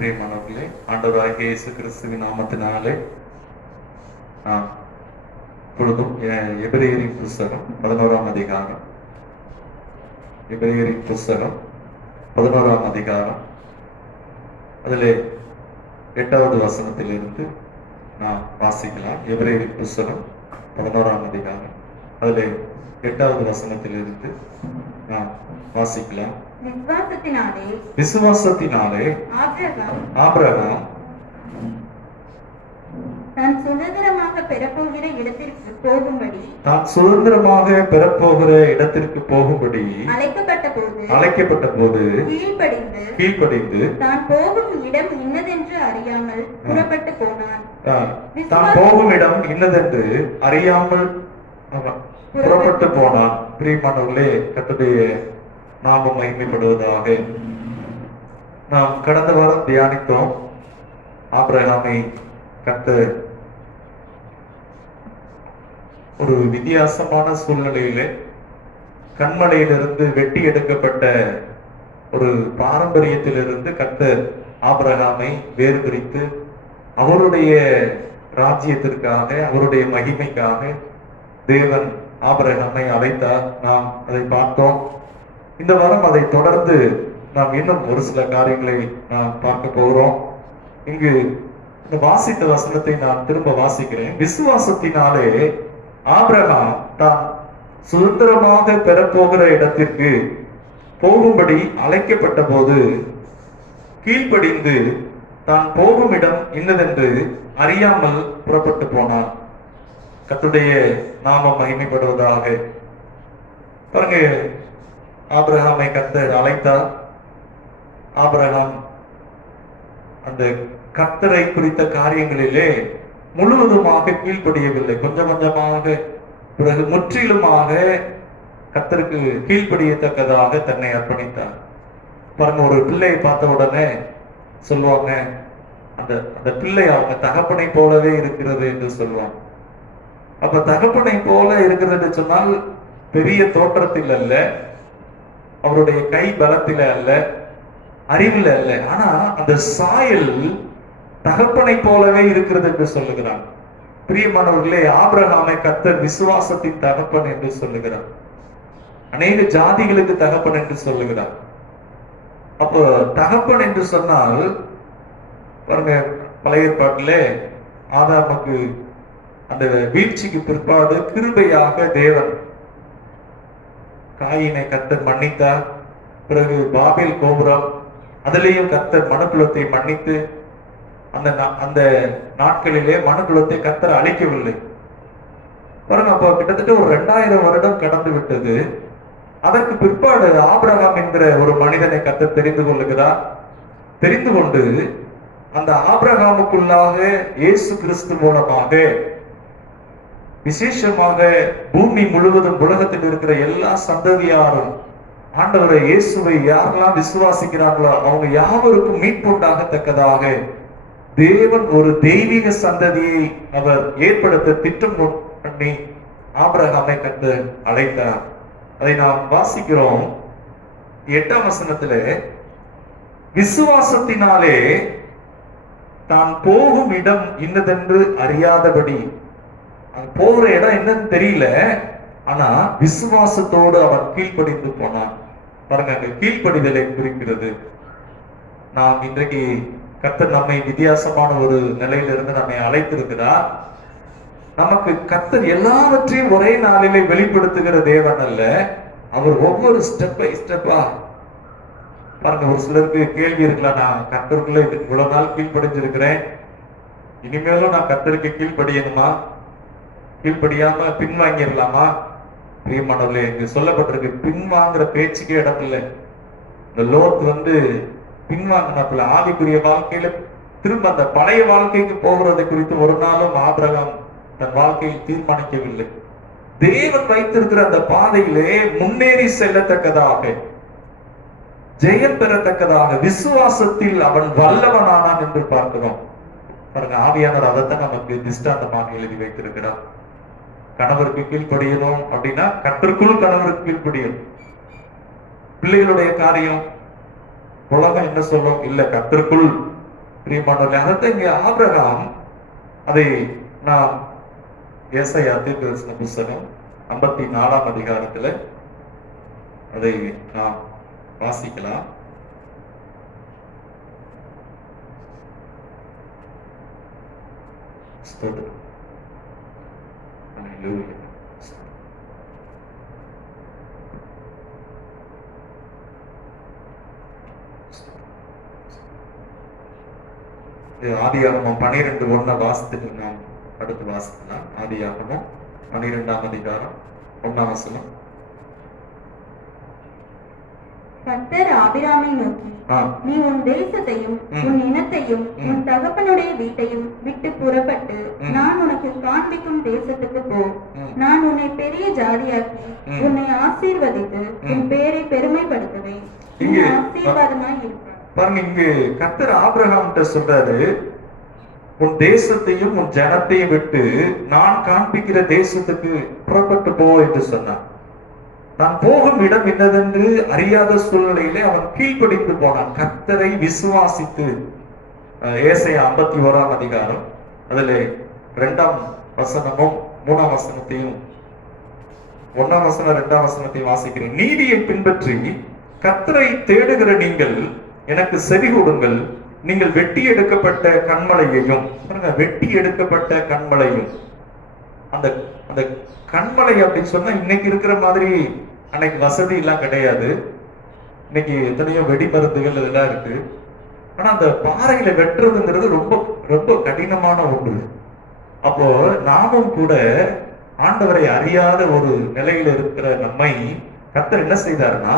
பிரியமானவர்களே, ஆண்டவராகிய இயேசு கிறிஸ்துவின் நாமத்தினாலே நாம் இப்பொழுதும் எபிரேயரின் புஸ்தகம் 11ஆம் அதிகாரம், எபிரேயரின் புஸ்தகம் 11ஆம் அதிகாரம், அதிலே 8வது வசனத்திலிருந்து நாம் வாசிக்கலாம். எபிரேயரின் புஸ்தகம் 11ஆம் அதிகாரம், அதிலே 8வது வசனத்திலிருந்து நாம் வாசிக்கலாம். விசுவாசத்தினாலே ஆபிரகாம் தான் சுதந்திரமாக பெறப்போகிற இடத்திற்கு போகும்படி அழைக்கப்பட்ட போது கீழ்ப்படிந்து தான் போகும் இடம் இன்னதென்று அறியாமல் புறப்பட்டு போனான். தான் போகும் இடம் இன்னதென்று அறியாமல் புறப்பட்டு போனான். பிரியமானவர்களே, கர்த்தருடைய நாமம் மகிமைப்படுவதாக. நாம் கடந்த வாரம் தியானித்தோம். ஆபிரகாமை கர்த்தர் ஒரு வித்தியாசமான சூழ்நிலையிலே கண்மலையிலிருந்து வெட்டி எடுக்கப்பட்ட ஒரு பாரம்பரியத்திலிருந்து கர்த்தர் ஆபிரகாமை வேறு பிரித்து அவருடைய ராஜ்யத்திற்காக, அவருடைய மகிமைக்காக தேவன் ஆபிரகாமை அழைத்தார். நாம் அதை பார்த்தோம். இந்த வாரம் அதை தொடர்ந்து நாம் இன்னும் ஒரு சில காரியங்களை நாம் பார்க்க போகிறோம். இங்கு இந்த வாசித்த வசனத்தை நான் திரும்ப வாசிக்கிறேன். விசுவாசத்தினாலே ஆபிரகாம் தான் சுதந்திரமாக பெறப்போகிற இடத்திற்கு போகும்படி அழைக்கப்பட்ட போது கீழ்ப்படிந்து தான் போகும் இடம் இன்னதென்று அறியாமல் புறப்பட்டு போனான். கர்த்தருடைய நாமம் மகிமைப்படுவதாக. பாருங்க, ஆபிரகாமை கர்த்தர் அழைத்தார். ஆபிரகாம் அந்த கர்த்தரை குறித்த காரியங்களிலே முழுவதுமாக கீழ்ப்படியவில்லை. கொஞ்சம் கொஞ்சமாக, பிறகு முற்றிலுமாக கர்த்தருக்கு கீழ்ப்படியத்தக்கதாக தன்னை அர்ப்பணித்தார். பாருங்க, ஒரு பிள்ளையை பார்த்த உடனே சொல்லுவாங்க, அந்த அந்த பிள்ளை அவங்க தகப்பனை போலவே இருக்கிறது என்று சொல்லுவாங்க. அப்ப தகப்பனை போல இருக்கிறது என்று சொன்னால் பெரிய தோற்றத்தில் அல்ல, அவருடைய கை பலத்தில அல்ல, அறிவில் அல்ல, ஆனா அந்த சாயல் தகப்பனை போலவே இருக்கிறது என்று சொல்லுகிறார். பிரியமானவர்களே, ஆபிரகாமை கர்த்தர் விசுவாசத்தின் தகப்பன் என்று சொல்லுகிறார். அநேக ஜாதிகளுக்கு தகப்பன் என்று சொல்லுகிறார். அப்போ தகப்பன் என்று சொன்னால் பாருங்க, பழைய ஏற்பாட்டிலே ஆதாமுக்கு அந்த வீழ்ச்சிக்கு பிற்பாடு கிருபையாக தேவன் காயினை கர்த்தர் மன்னித்தார். பிறகு பாபேல் கோபுரம், அதிலேயும் கர்த்தர் மனுக்குலத்தை மன்னித்து அந்த நாட்களிலே மனுக்குலத்தை கர்த்தர் அழிக்கவில்லை. பாருங்க, அப்போ கிட்டத்தட்ட ஒரு 2000 வருடம் கடந்து விட்டது. அதற்கு பிற்பாடு ஆபிரகாம் என்கிற ஒரு மனிதனை கர்த்தர் தெரிந்து கொள்ளுகிறார். தெரிந்து கொண்டு அந்த ஆபிரகாமுக்குள்ளாக இயேசு கிறிஸ்து மூலமாக விசேஷமாக பூமி முழுவதும் உலகத்தில் இருக்கிற எல்லா சந்ததியாரும் ஆண்டவரை இயேசுவை யாரெல்லாம் விசுவாசிக்கிறாங்களோ அவங்க யாவருக்கும் மீட்புண்டாகத்தக்கதாக தேவன் ஒரு தெய்வீக சந்ததியை அவர் ஏற்படுத்த திட்டம் பண்ணி ஆபிரகாமை கண்டு அழைத்தார். அதை நாம் வாசிக்கிறோம் 8ஆம் வசனத்துல. விசுவாசத்தினாலே தான் போகும் இடம் இன்னதென்று அறியாதபடி, போகிற இடம் என்னன்னு தெரியல, ஆனா விசுவாசத்தோடு அவன் கீழ்ப்படிந்து போனான். பாருங்க, அங்க கீழ்ப்படிதலை குறிக்கிறது. நாம் இன்றைக்கு கர்த்தர் நம்மை வித்தியாசமான ஒரு நிலையிலிருந்து நம்மை அழைத்திருக்கிறார். நமக்கு கர்த்தர் எல்லாவற்றையும் ஒரே நாளிலே வெளிப்படுத்துகிற தேவன் அல்ல. அவர் ஒவ்வொரு ஸ்டெப் பை ஸ்டெப்பா. பாருங்க, ஒரு சிலருக்கு கேள்வி இருக்கலாம், நான் கர்த்தருக்குள்ள இவ்வளவு நாள் கீழ்ப்படிஞ்சிருக்கிறேன், இனிமேலும் நான் கர்த்தருக்கு கீழ்ப்படியணுமா, கீழ்ப்படியாம பின்வாங்கிடலாமா? பிரியமானவர்களே, இங்கு சொல்லப்பட்டிருக்கு, பின்வாங்குற பேச்சுக்கே இடம் இல்லை. இந்த லோத் பின்வாங்கினாப்புல ஆவிக்குரிய வாழ்க்கையில திரும்ப அந்த பழைய வாழ்க்கைக்கு போகிறதை குறித்து ஒரு நாளும் ஆபிரகாம் தன் வாழ்க்கையில் தீர்மானிக்கவில்லை. தேவன் வைத்திருக்கிற அந்த பாதையிலே முன்னேறி செல்லத்தக்கதாக, ஜெயம் பெறத்தக்கதாக விசுவாசத்தில் அவன் வல்லவனானான் என்று பார்க்கிறோம். பாருங்க, ஆவியானவர் அதைத்தான் நமக்கு திஷ்டாந்தமாக எழுதி வைத்திருக்கிறார். கணவருக்கு கீழ்ப்படியணும் அப்படின்னா கர்த்தருக்குள் கணவருக்கு கீழ்ப்படியணும். பிள்ளைகளுடைய காரியம் உலகம் என்ன சொல்லும், இல்ல கர்த்தருக்குள் பிரியமானவர்களே, அதைத்தான் இங்க ஆபிரகாம், அதை நாம் ஏசாயா தீர்க்கதரிசன புஸ்தகம் 54ஆம் அதிகாரத்துல அதை நாம் வாசிக்கலாம். ஸ்தோத்திரம். ஹல்லேலூயா. ஆதியாகமம் 12:1 வாசித்துட்டு நாம் அடுத்து வாசிக்கலாம். ஆதியாகமம் 12ஆம் அதிகாரம் 1ஆம் வசனம். கர்த்தர் ஆபிராமை நோக்கி, நீ உன் தேசத்தையும் உன் இனத்தையும் உன் தகப்பனுடைய வீட்டையும் விட்டு புறப்பட்டு நான் உனக்கு காண்பிக்கும் தேசத்துக்கு போ. நான் உன்னை பெரிய ஜாதியாக்கி உன்னை ஆசீர்வதித்து உன் பேரை பெருமைப்படுத்துவேன். நீ ஆசீர்வாதமாய் இருப்பாய். பாருங்க, இங்கு கர்த்தர் ஆபிரகாம்கிட்ட சொல்றாரு, உன் தேசத்தையும் உன் ஜனத்தையும் விட்டு நான் காண்பிக்கிற தேசத்துக்கு புறப்பட்டு போ என்று சொன்னான். தான் போகும் இடம் என்னதென்று அறியாத சூழ்நிலையிலே அவன் கீழ்ப்படிந்து போனான். கர்த்தரை விசுவாசித்து. ஏசாயா 51ஆம் அதிகாரம் அதுல 2ஆம் வசனமும் 3ஆம் வசனத்தையும் 1ஆம் வசனம் 2ஆம் வசனத்தையும் வாசிக்கிறேன். நீதியை பின்பற்றி கர்த்தரை தேடுகிற நீங்கள் எனக்கு செவி கொடுங்கள். நீங்கள் வெட்டி எடுக்கப்பட்ட கண்மலையையும், வெட்டி எடுக்கப்பட்ட கண்மலையும், அந்த அந்த கண்மலை அப்படின்னு சொன்னா இன்னைக்கு இருக்கிற மாதிரி அன்னைக்கு வசதி எல்லாம் கிடையாது. இன்னைக்கு எத்தனையோ வெடி மருந்துகள் இதெல்லாம் இருக்கு. ஆனா அந்த பாறையில வெட்டுறதுங்கிறது ரொம்ப ரொம்ப கடினமான ஒன்று. அப்போ நாமும் கூட ஆண்டவரை அறியாத ஒரு நிலையில இருக்கிற நம்மை கர்த்தர் என்ன செய்தாருன்னா,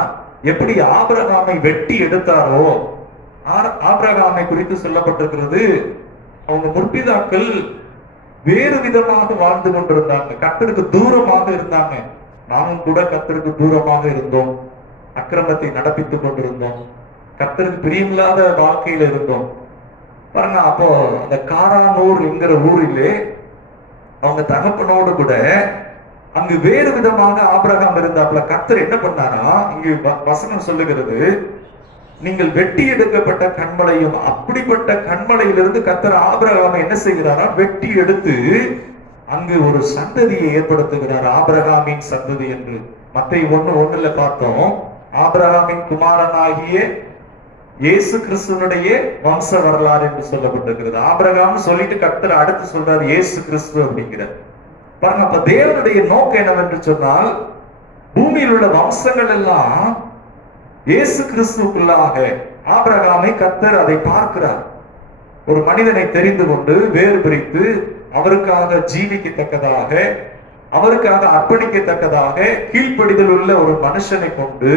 எப்படி ஆபிரகாமை வெட்டி எடுத்தாரோ, ஆபிரகாமை குறித்து சொல்லப்பட்டிருக்கிறது, அவங்க முற்பிதாக்கள் வேறு விதமாக வாழ்ந்து கொண்டிருந்தாங்க, கர்த்தருக்கு தூரமாக இருந்தாங்க. நாமும் கூட கர்த்தருக்கு தூரமாக இருந்தோம், அக்கிரமத்தை நடப்பித்துக் கொண்டிருந்தோம், கர்த்தருக்கு பிரியமில்லாத வாழ்க்கையில இருந்தோம். பாருங்க, அப்போ அந்த காரானூர் என்கிற ஊரிலே அவங்க தகப்பனோடு கூட அங்கு வேறு விதமாக ஆபிரகாம் இருந்தாப்புல. கர்த்தர் என்ன பண்ணாரா, இங்கு வசனம் சொல்லுகிறது, நீங்கள் வெட்டி எடுக்கப்பட்ட கண்மலையும், அப்படிப்பட்ட கண்மலையிலிருந்து கர்த்தர் ஆபிரகாமை என்ன செய்கிறாரா, வெட்டி எடுத்து அங்கு ஒரு சந்ததியை ஏற்படுத்துகிறார், ஆபிரகாமின் சந்ததி என்று. மத்தேயு 1:1 பார்த்தோம். ஆபிரகாமின் குமாரனாகிய இயேசு கிறிஸ்துவனுடைய வம்ச வரலாறு என்று சொல்லப்பட்டிருக்கிறது. ஆபிரகாம் சொல்லிட்டு கர்த்தர் அடுத்து சொல்றாரு இயேசு கிறிஸ்து அப்படிங்கிறார். பாருங்க, அப்ப தேவனுடைய நோக்கம் என்னவென்று சொன்னால், பூமியில் உள்ள வம்சங்கள் எல்லாம் இயேசு கிறிஸ்துக்குள்ளாக ஆபிரகாமை கர்த்தர் அதை பார்க்கிறார். ஒரு மனிதனை தெரிந்து கொண்டு வேறு பிரித்து அவருக்காக ஜீவிக்கத்தக்கதாக, அவருக்காக அர்ப்பணிக்கத்தக்கதாக கீழ்ப்படிதல் உள்ள ஒரு மனுஷனை கொண்டு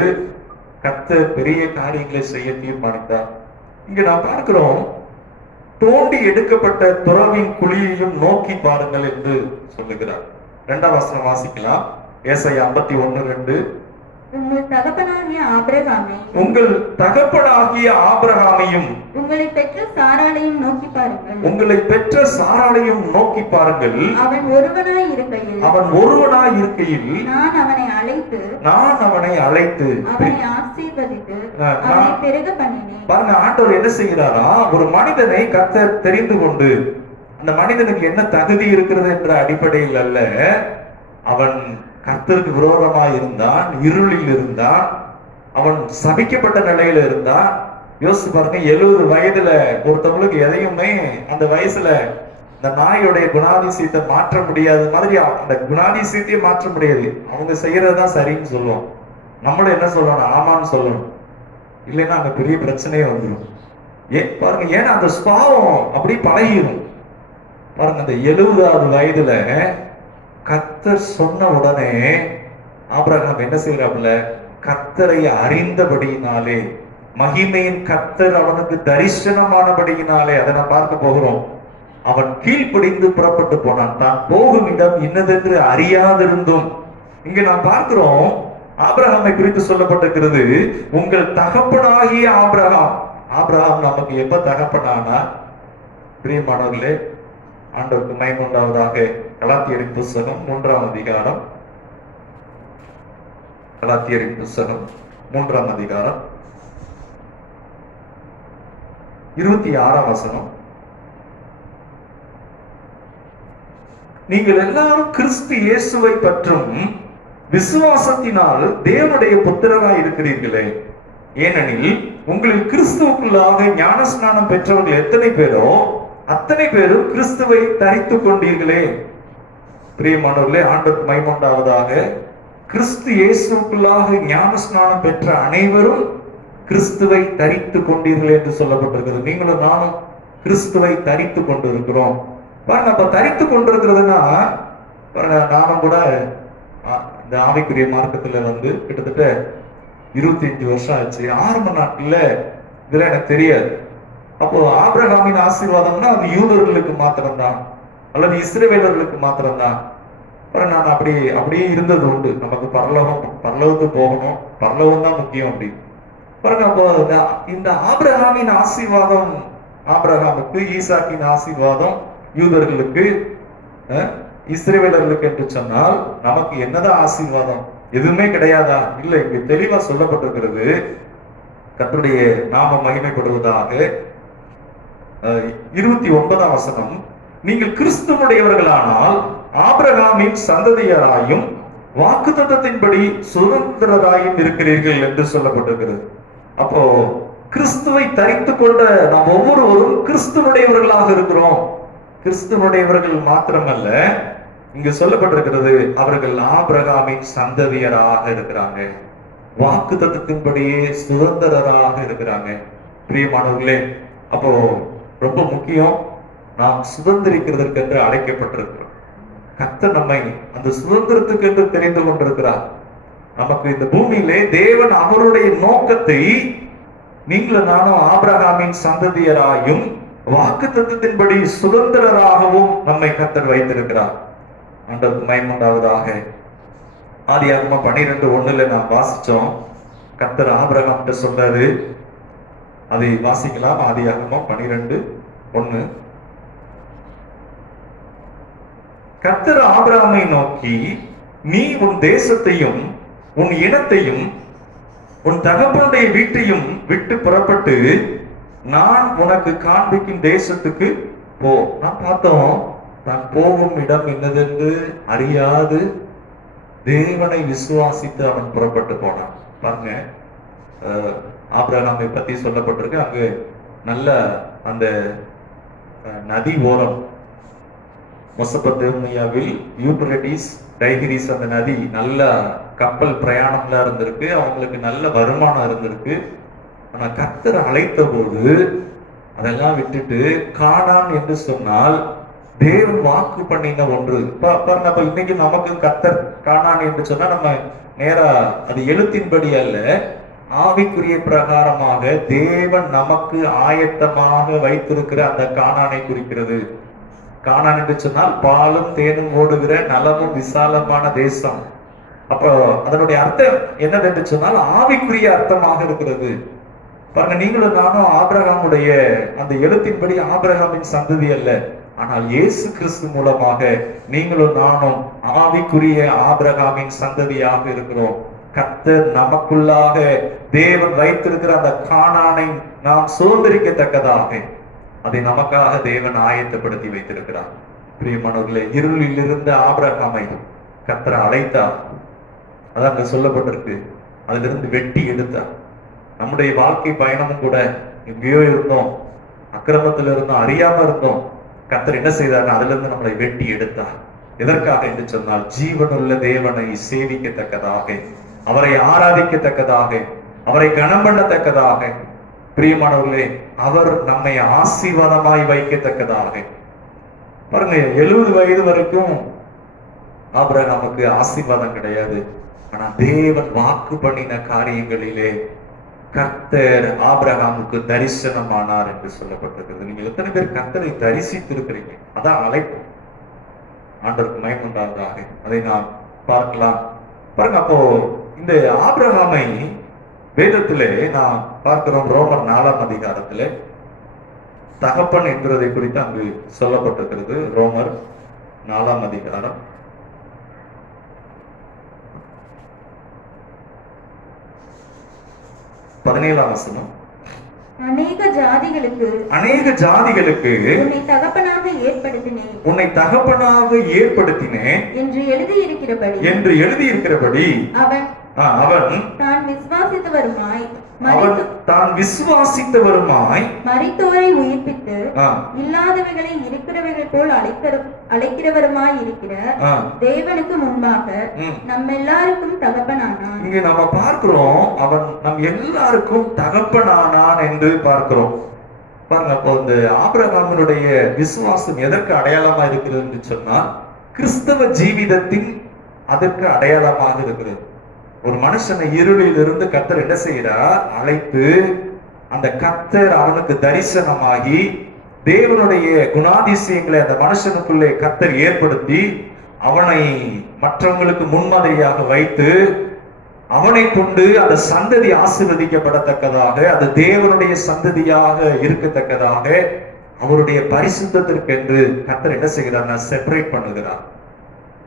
கர்த்தர் பெரிய காரியங்களை செய்ய தீர்மானித்தார். இங்க நாம் பார்க்கிறோம், தோண்டி எடுக்கப்பட்ட துறவின் குழியையும் நோக்கி பாருங்கள் என்று சொல்லுகிறார். 2ஆம் வசனம் வாசிக்கலாம். ஏசாயா 51:2. உங்கள் தகப்பனாகிய ஆபிரகாமை, உங்கள் தகப்பனாகிய ஆபிரகாமையும் உங்களை பெற்ற சாராளையும் நோக்கி பாருங்கள், உங்களை பெற்ற சாராளையும் நோக்கி பாருங்கள். அவன் ஒருவனாய் இருக்கையில், அவன் ஒருவனாய் இருக்கையில் நான் அவனை அழைத்து, அவனை ஆசீர்வதித்து அவனை பெருக பண்ணினேன். பாருங்க, ஆண்டவர் என்ன செய்கிறாரா, ஒரு மனிதனை கர்த்தர் தெரிந்து கொண்டு, அந்த மனிதனுக்கு என்ன தகுதி இருக்கிறது என்ற அடிப்படையில் அல்ல, அவன் கர்த்தருக்கு விரோதமாய் இருந்தான், இருளில் இருந்தான், அவன் சபிக்கப்பட்ட நிலையில இருந்தான். யோசிச்சு பாருங்க, 70 வயதுல ஒருத்தவங்களுக்கு எதையுமே அந்த வயசுல இந்த நாயோடைய குணாதிசயத்தை மாற்ற முடியாத மாதிரி அந்த குணாதிசயத்தையே மாற்ற முடியாது. அவங்க செய்யறதுதான் சரின்னு சொல்லுவோம், நம்மளும் என்ன சொல்லணும், ஆமான்னு சொல்லணும், இல்லைன்னா அங்க பெரிய பிரச்சனையே வந்துடும். பாருங்க, ஏன்னா அந்த சுபாவம் அப்படி பழகிடும். பாருங்க, அந்த 70வது வயதுல கர்த்தர் சொன்ன உடனே ஆபிரகாம் என்ன செய்யறாப்புல, கர்த்தரை அறிந்தபடியினாலே, மகிமையின் கர்த்தர் அவனுக்கு தரிசனமானபடியினாலே, அதை நான் பார்க்க போகிறோம், அவன் கீழ்ப்படிந்து புறப்பட்டு போனான். தான் போகும் இடம் இன்னதென்று அறியாதிருந்தும். இங்க நான் பார்க்கிறோம், ஆபிரகாமை குறித்து சொல்லப்பட்டிருக்கிறது, உங்கள் தகப்பனாகிய ஆபிரகாம். ஆபிரகாம் நமக்கு எப்ப தகப்பனானா? பிரியமானவர்களே, ஆண்டவருக்கு மகிமை உண்டாவதாக. கலாத்தியரின் புஸ்தகம் 3ஆம் அதிகாரம், கலாத்தியரின் புஸ்தகம் 3ஆம் அதிகாரம் 26ஆம் வசனம். நீங்கள் எல்லாரும் கிறிஸ்து இயேசுவை பற்றும் விசுவாசத்தினால் தேவனுடைய புத்திரராய் இருக்கிறீர்களே. ஏனெனில் உங்களில் கிறிஸ்துவுக்குள்ளாக ஞானஸ்நானம் பெற்றவர்கள் எத்தனை பேரோ அத்தனை பேரும் கிறிஸ்துவை தரித்து கொண்டீர்களே. பிரியமானவர்களே, ஆண்டவருக்கு மகிமை உண்டாவதாக. கிறிஸ்து இயேசுக்குள்ளாக ஞானஸ்நானம் பெற்ற அனைவரும் கிறிஸ்துவை தரித்து கொண்டீர்கள் என்று சொல்லப்பட்டிருக்கிறது. நீங்களும் நானும் கிறிஸ்துவை தரித்து கொண்டிருக்கிறோம். பாருங்க, அப்ப தரித்து கொண்டிருக்கிறதுனா பாருங்க, நானும் கூட இந்த ஆவிக்குரிய மார்க்கத்துல கிட்டத்தட்ட 25 வருஷம் ஆச்சு. ஆரம்ப நாட்கள்ல இதுல எனக்கு தெரியாது. அப்போ ஆபிரகாமின் ஆசீர்வாதம்னா அது யூதர்களுக்கு மாத்திரம்தான், அல்லது இஸ்ரவேலர்களுக்கு மாத்திரம்தான். நான் அப்படியே இருந்தது உண்டு. நமக்கு பரலோகத்துக்கு போகணும், பரலோகம் தான் முக்கியம் அப்படி பாருங்க. அப்போ இந்த ஆபிரகாமின் ஆசீர்வாதம், ஆபிரகாமுக்கு ஈசாக்கின் ஆசீர்வாதம் யூதர்களுக்கு இஸ்ரவேலர்களுக்கு என்று சொன்னால் நமக்கு என்னதான் ஆசீர்வாதம்? எதுவுமே கிடையாதா? இல்லை, இங்கு தெளிவா சொல்லப்பட்டிருக்கிறது. கர்த்தருடைய நாம மகிமைப்படுவதாக. 29ஆம் வசனம், நீங்கள் கிறிஸ்துவுடையவர்களானால் ஆபிரகாமின் சந்ததியராயும் வாக்குத்தத்தத்தின்படி சுதந்திரராயும் இருக்கிறீர்கள் என்று சொல்லப்பட்டிருக்கிறது. அப்போ கிறிஸ்துவை தரித்து கொண்ட நாம் ஒவ்வொருவரும் கிறிஸ்துவுடையவர்களாக இருக்கிறோம். கிறிஸ்துவுடையவர்கள் மாத்திரமல்ல, இங்கு சொல்லப்பட்டிருக்கிறது அவர்கள் ஆபிரகாமின் சந்ததியராக இருக்கிறாங்க, வாக்குத்தத்தத்தின்படியே சுதந்திரராக இருக்கிறாங்க. பிரியமானவர்களே, அப்போ ரொம்ப முக்கியம், நாம் சுதந்திரிக்கிறதற்கு என்று அழைக்கப்பட்டிருக்கிறோம். கர்த்தர் நம்மை அந்த சுதந்திரத்துக்கு என்று தெரிந்து கொண்டிருக்கிறார். நமக்கு இந்த பூமியிலே தேவன் அவருடைய நோக்கத்தை நீங்களும் நானும் ஆபிரகாமின் சந்ததியராயும் வாக்குத்தத்தத்தின்படி சுதந்திரராகவும் நம்மை கர்த்தர் வைத்திருக்கிறார். ஆண்டவருக்கு மகிமை உண்டாவதாக. ஆதியாகமம் 12:1 நாம் வாசிச்சோம். கர்த்தர் ஆபிரகாம் சொல்றாரு, அதை வாசிக்கலாம். ஆதியாகமம் 12:1. கர்த்தர் ஆபிரகாமை நோக்கி, நீ உன் தேசத்தையும் உன் இனத்தையும் உன் தகப்பனுடைய வீட்டையும் விட்டு புறப்பட்டு நான் உனக்கு காண்பிக்கும் தேசத்துக்கு போ. நான் பார்த்தோம், நான் போகும் இடம் என்னதென்று அறியாது தேவனை விசுவாசித்து அவன் புறப்பட்டு போனான். பாருங்க, ஆபிரகாமை பத்தி சொல்லப்பட்டிருக்கு. அங்கு நல்ல அந்த நதி ஓரம், மெசொப்பொத்தேமியாவில் யூப்ரட்டிஸ் டைகிரிஸ் அந்த நதி நல்ல கப்பல் பிரயாணம்லாம் இருந்திருக்கு. அவங்களுக்கு நல்ல வருமானம் இருந்திருக்கு. ஆனா கர்த்தர் அழைத்த போது அதெல்லாம் விட்டுட்டு கானான் என்று சொன்னால் தேவன் வாக்கு பண்ணின ஒன்று. பாருங்க, அப்ப இன்னைக்கு நமக்கு கர்த்தர் கானான் என்று சொன்னா நம்ம நேரா அது எழுத்தின்படி அல்ல, ஆவிக்குரிய பிரகாரமாக தேவன் நமக்கு ஆயத்தமாக வைத்திருக்கிற அந்த கானானை குறிக்கிறது. கானான் என்று சொன்னால் பாலும் தேனும் ஓடுகிற நலமும் விசாலமான தேசம். அப்போ அதனுடைய அர்த்தம் என்னவென்று சொன்னால் ஆவிக்குரிய அர்த்தமாக இருக்கிறது. பாருங்க, நீங்களும் நானும் ஆபிரகாமுடைய அந்த எழுத்தின்படி ஆபிரகாமின் சந்ததி அல்ல, ஆனால் இயேசு கிறிஸ்து மூலமாக நீங்களும் நானும் ஆவிக்குரிய ஆபிரகாமின் சந்ததியாக இருக்கிறோம். கர்த்தர் நமக்குள்ளாக தேவன் வைத்திருக்கிற அந்த கானானை நாம் சுதந்திரிக்கத்தக்கதாக அதை நமக்காக தேவன் ஆயத்தப்படுத்தி வைத்திருக்கிறார். பிரியமானவர்களே, இருளில் இருந்த ஆபிரகாமை கர்த்தர் அழைத்தார். அதான் சொல்லப்பட்டிருக்கு, அதிலிருந்து வெட்டி எடுத்தார். நம்முடைய வாழ்க்கை பயணமும் கூட எங்கேயோ இருந்தோம், அக்கிரமத்தில் இருந்தோம், அறியாம இருந்தோம். கர்த்தர் என்ன செய்தார்? அதுல இருந்து நம்மளை வெட்டி எடுத்தார். எதற்காக என்று சொன்னால் ஜீவனுள்ள தேவனை சேவிக்கத்தக்கதாக, அவரை ஆராதிக்கத்தக்கதாக, அவரை கனம் பண்ணத்தக்கதாக. பிரியமானவர்களே, அவர் நம்மை ஆசீர்வாதமாய் வைக்கத்தக்கதாக. பாருங்க, 70 வயது வரைக்கும் ஆபிரகாமுக்கு ஆசீர்வாதம் கிடையாது. ஆனா தேவன் வாக்கு பண்ணின காரியங்களிலே கர்த்தர் ஆபிரகாமுக்கு தரிசனமானார் என்று சொல்லப்பட்டிருக்கிறது. நீங்க எத்தனை பேர் கர்த்தரை தரிசித்து இருக்கிறீங்க? அதான் அழைப்பு. ஆண்டவருக்கு மகிமை உண்டாவதாக. அதை நாம் பார்க்கலாம். பாருங்க, அப்போ இந்த ஆபிரகாமை வேதத்திலே நாம் பார்க்கிறோம். ரோமர் 4ஆம் அதிகாரத்திலே தகப்பன் என்பதை குறித்து அங்கு சொல்லப்பட்டிருக்கிறது. ரோமர் 4ஆம் அதிகாரம் 17ஆம் வசனம். அநேக ஜாதிகளுக்கு உன்னை தகப்பனாக ஏற்படுத்தினேன் என்று எழுதியிருக்கிறபடி அவன் தான் விசுவாசித்தவருமாய் மரித்தோரை உயிர்ப்பித்து இல்லாதவைகளை இருக்கிறவைகள் போல் அழைக்கிறவருமாய் இருக்கிற தேவனுக்கு முன்பாக நம்ம எல்லாருக்கும் தகப்பனானான். இங்க நம்ம பார்க்கிறோம், அவன் நம் எல்லாருக்கும் தகப்பனானான் என்று பார்க்கிறோம். பாருங்க, அப்போ இந்த ஆபிரகாமினுடைய விசுவாசம் எதற்கு அடையாளமா இருக்கிறது என்று சொன்னால், கிறிஸ்தவ ஜீவிதத்தின் அதற்கு அடையாளமாக இருக்கிறது. ஒரு மனுஷனை இருளில் இருந்து கர்த்தர் என்ன செய்கிறார்? அழைத்து அந்த கர்த்தர் அவனுக்கு தரிசனமாகி தேவனுடைய குணாதிசயங்களை அந்த மனுஷனுக்குள்ளே கர்த்தர் ஏற்படுத்தி அவனை மற்றவங்களுக்கு முன்மாதிரியாக வைத்து அவனை கொண்டு அந்த சந்ததி ஆசீர்வதிக்கப்படத்தக்கதாக, அது தேவனுடைய சந்ததியாக இருக்கத்தக்கதாக அவருடைய பரிசுத்தத்திற்கு என்று கர்த்தர் என்ன செய்கிறார்? செப்பரேட் பண்ணுகிறார்.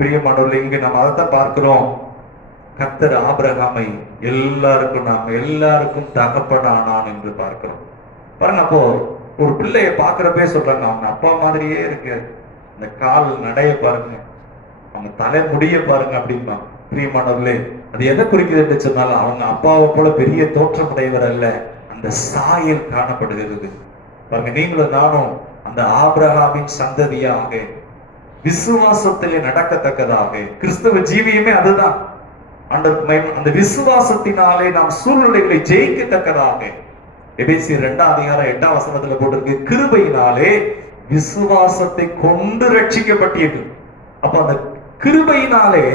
பிரியமானவர்களே, இங்கு நம்ம அதைத்தான் பார்க்கிறோம். கர்த்தர் ஆபிரகாமை எல்லாருக்கும் தகப்பனானான் என்று பார்க்கிறோம். பாருங்க, அப்போ ஒரு பிள்ளைய பாக்குறப்பே சொல்றாங்க, அவங்க அப்பா மாதிரியே இருக்கு, இந்த கால் நடைய பாருங்க, அவங்க தலை முடிய பாருங்க அப்படின்னா. பிரியமானவர்களே, அது எதை குறிக்குது என்று சொன்னாலும் அவங்க அப்பாவை போல பெரிய தோற்றமுடையவர் அல்ல, அந்த சாயல் காணப்படுகிறது. பாருங்க, நீங்களும் நானும் அந்த ஆபிரகாமின் சந்ததியாக விசுவாசத்திலே நடக்கத்தக்கதாக, கிறிஸ்தவ ஜீவியமே அதுதான். அந்த விசுவாசத்தினாலே நாம் சூழ்நிலைகளை ஜெயிக்கத்தக்கதாக எபேசியர் 2:8 போட்டிருக்கு, கிருபையினாலே விசுவாசத்தை கொண்டு ரட்சிக்கப்பட்டீர்கள். அப்ப அந்த கிருபையினாலே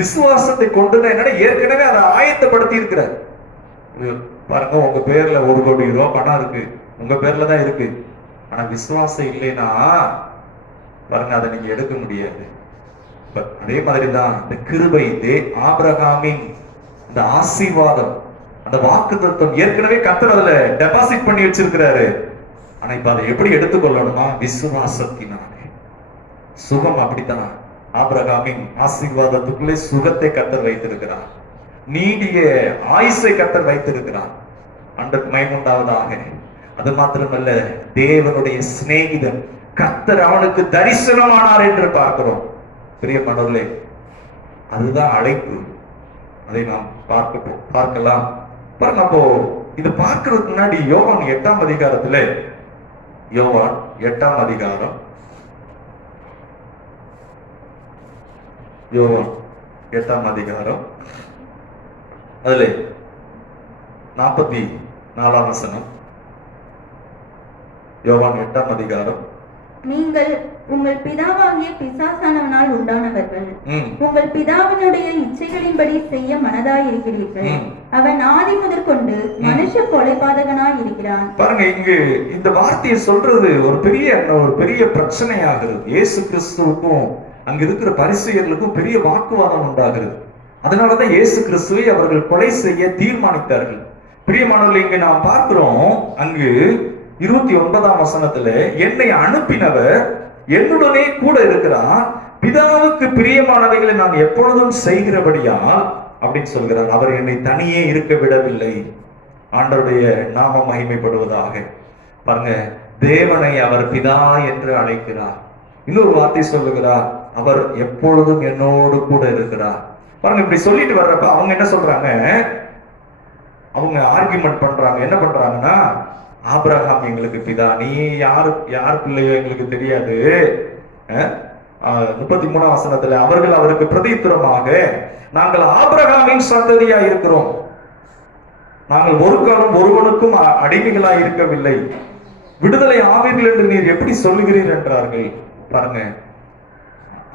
விசுவாசத்தை கொண்டு என்னன்னா ஏற்கனவே அதை ஆயத்தப்படுத்தி இருக்கிறார். பாருங்க, உங்க பேர்ல 1 கோடி ரூபாய் பணம் இருக்கு, உங்க பேர்ல தான் இருக்கு. ஆனா விசுவாசம் இல்லைன்னா பாருங்க, அதை நீங்க எடுக்க முடியாது. அதே மாதிரிதான் இந்த கிருபை, ஆபிரகாமின் இந்த ஆசீர்வாதம், அந்த வாக்குத்தத்தம் ஏற்கனவே கர்த்தர் அதுல டெபாசிட் பண்ணி வச்சிருக்கிறாரு. ஆனா இப்ப அதை எப்படி எடுத்துக்கொள்ளணுமா? விசுவாசத்தினாலே. சுகம் அப்படித்தான். ஆபிரகாமின் ஆசீர்வாதத்துக்குள்ளே சுகத்தை கர்த்தர் வைத்திருக்கிறார், நீடிய ஆயுசை கர்த்தர் வைத்திருக்கிறார். அன்றைக்கு மைமுண்டாவதாக. அது மாத்திரமல்ல, தேவனுடைய சிநேகிதன் கர்த்தர் அவனுக்கு தரிசனமானார் என்று பார்க்கிறோம். பிரியமானவர்களே, அதுதான் அழைப்பு. அதை நாம் பார்க்கலாம். பாருங்க, அப்போ இது பார்க்கிறதுக்கு முன்னாடி யோவான் 8ஆம் அதிகாரம் அதுல 44ஆம் வசனம். யோவான் 8ஆம் அதிகாரம். நீங்கள் உங்கள் பிதாவாகிய பிசாசானவனால் உண்டானவர்கள், உங்கள் பிதாவினுடைய இச்சைகளின்படி செய்ய மனதாயிருக்கிறீர்கள். அவன் ஆதி முதற்கொண்டு மனுஷ கொலைபாதகனாய் இருக்கிறான். பாருங்க, இங்கு இந்த வார்த்தையை சொல்றது ஒரு பெரிய பிரச்சனையாகிறது. இயேசு கிறிஸ்துவுக்கும் அங்க இருக்கிற பரிசேயர்களுக்கும் பெரிய வாக்குவாதம் உண்டாகிறது. அதனாலதான் இயேசு கிறிஸ்துவை அவர்கள் கொலை செய்ய தீர்மானித்தார்கள். பிரியமானவர்கள், இங்கு நாம் பார்க்கிறோம், அங்கு 29ஆம் வசனத்துல, என்னை அனுப்பினவர் என்னுடனே கூட இருக்கிறார், பிதாவுக்கு பிரியமானவைகளை நான் எப்பொழுதும் செய்கிறபடியால் அப்படின்னு சொல்கிறார். அவர் என்னை தனியே இருக்க விடவில்லை. ஆண்டவருடைய நாம மகிமைப்படுவதாக. பாருங்க, தேவனை அவர் பிதா என்று அழைக்கிறார். இன்னொரு வார்த்தை சொல்லுகிறார், அவர் எப்பொழுதும் என்னோடு கூட இருக்கிறார். பாருங்க, இப்படி சொல்லிட்டு வர்றப்ப அவங்க என்ன சொல்றாங்க? அவங்க ஆர்கியூமெண்ட் பண்றாங்க. என்ன பண்றாங்கன்னா, ஆபிரகாம் எங்களுக்கு பிதா, நீ யார் பிள்ளையோ எங்களுக்கு தெரியாது. 33ஆம் வசனத்துல, அவர்கள் அவருக்கு பிரதியுத்தரமாக, நாங்கள் ஆபிரகாமின் சந்ததியா இருக்கிறோம், நாங்கள் ஒரு காலம் ஒருவனுக்கும் அடிமைகளா இருக்கவில்லை, விடுதலை ஆவீர்கள் என்று நீர் எப்படி சொல்லுகிறீர் என்றார்கள். பாருங்க,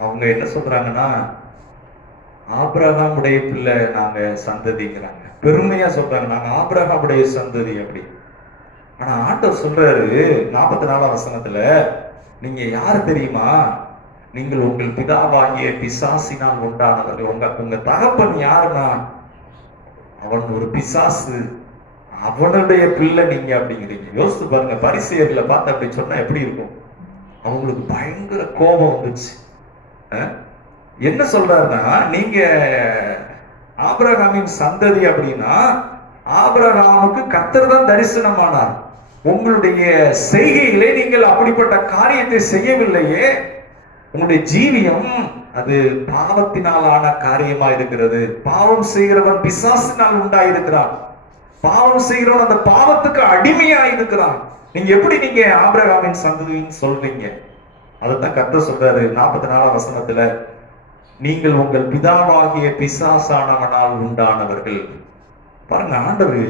அவங்க என்ன சொல்றாங்கன்னா, ஆபிரகாமுடைய பிள்ளை நாங்க சந்ததிங்கிறாங்க. பெருமையா சொல்றாங்க, நாங்க ஆபிரகாமுடைய சந்ததி அப்படி. ஆனா ஆண்டவர் சொல்றாரு 44ஆம் வசனத்துல, நீங்க யாரு தெரியுமா? நீங்கள் உங்கள் பிதாவாகிய பிசாசினால் உண்டானவர்கள். உங்க தகப்பன் யாருன்னா அவன் ஒரு பிசாசு, அவனுடைய பிள்ளை நீங்க அப்படிங்கிறீங்க. யோசித்து பாருங்க, பரிசேயர்களை பார்த்து அப்படி சொன்னா எப்படி இருக்கும்? அவங்களுக்கு பயங்கர கோபம் வந்துச்சு. என்ன சொல்றாருன்னா, நீங்க ஆபிரகாமின் சந்ததி அப்படின்னா ஆபிரகாமுக்கு கர்த்தர் தான் தரிசனமானார். உங்களுடைய செய்கையிலே நீங்கள் அப்படிப்பட்ட காரியத்தை செய்யவில்லையே. உங்களுடைய ஜீவியம் அது பாவத்தினால் ஆன காரியமா இருக்கிறது. பாவம் செய்கிறவன் பிசாசினால் உண்டாயிருக்கிறான். பாவம் செய்கிறவன் அந்த பாவத்துக்கு அடிமையா இருக்கிறான். நீங்க எப்படி நீங்க ஆபிரகாமின் சந்ததின்னு சொல்றீங்க? அதைத்தான் கர்த்தர் சொல்றாரு 44ஆம் வசனத்துல, நீங்கள் உங்கள் பிதாவாகிய பிசாசானவனால் உண்டானவர்கள். பாருங்க, ஆண்டவர்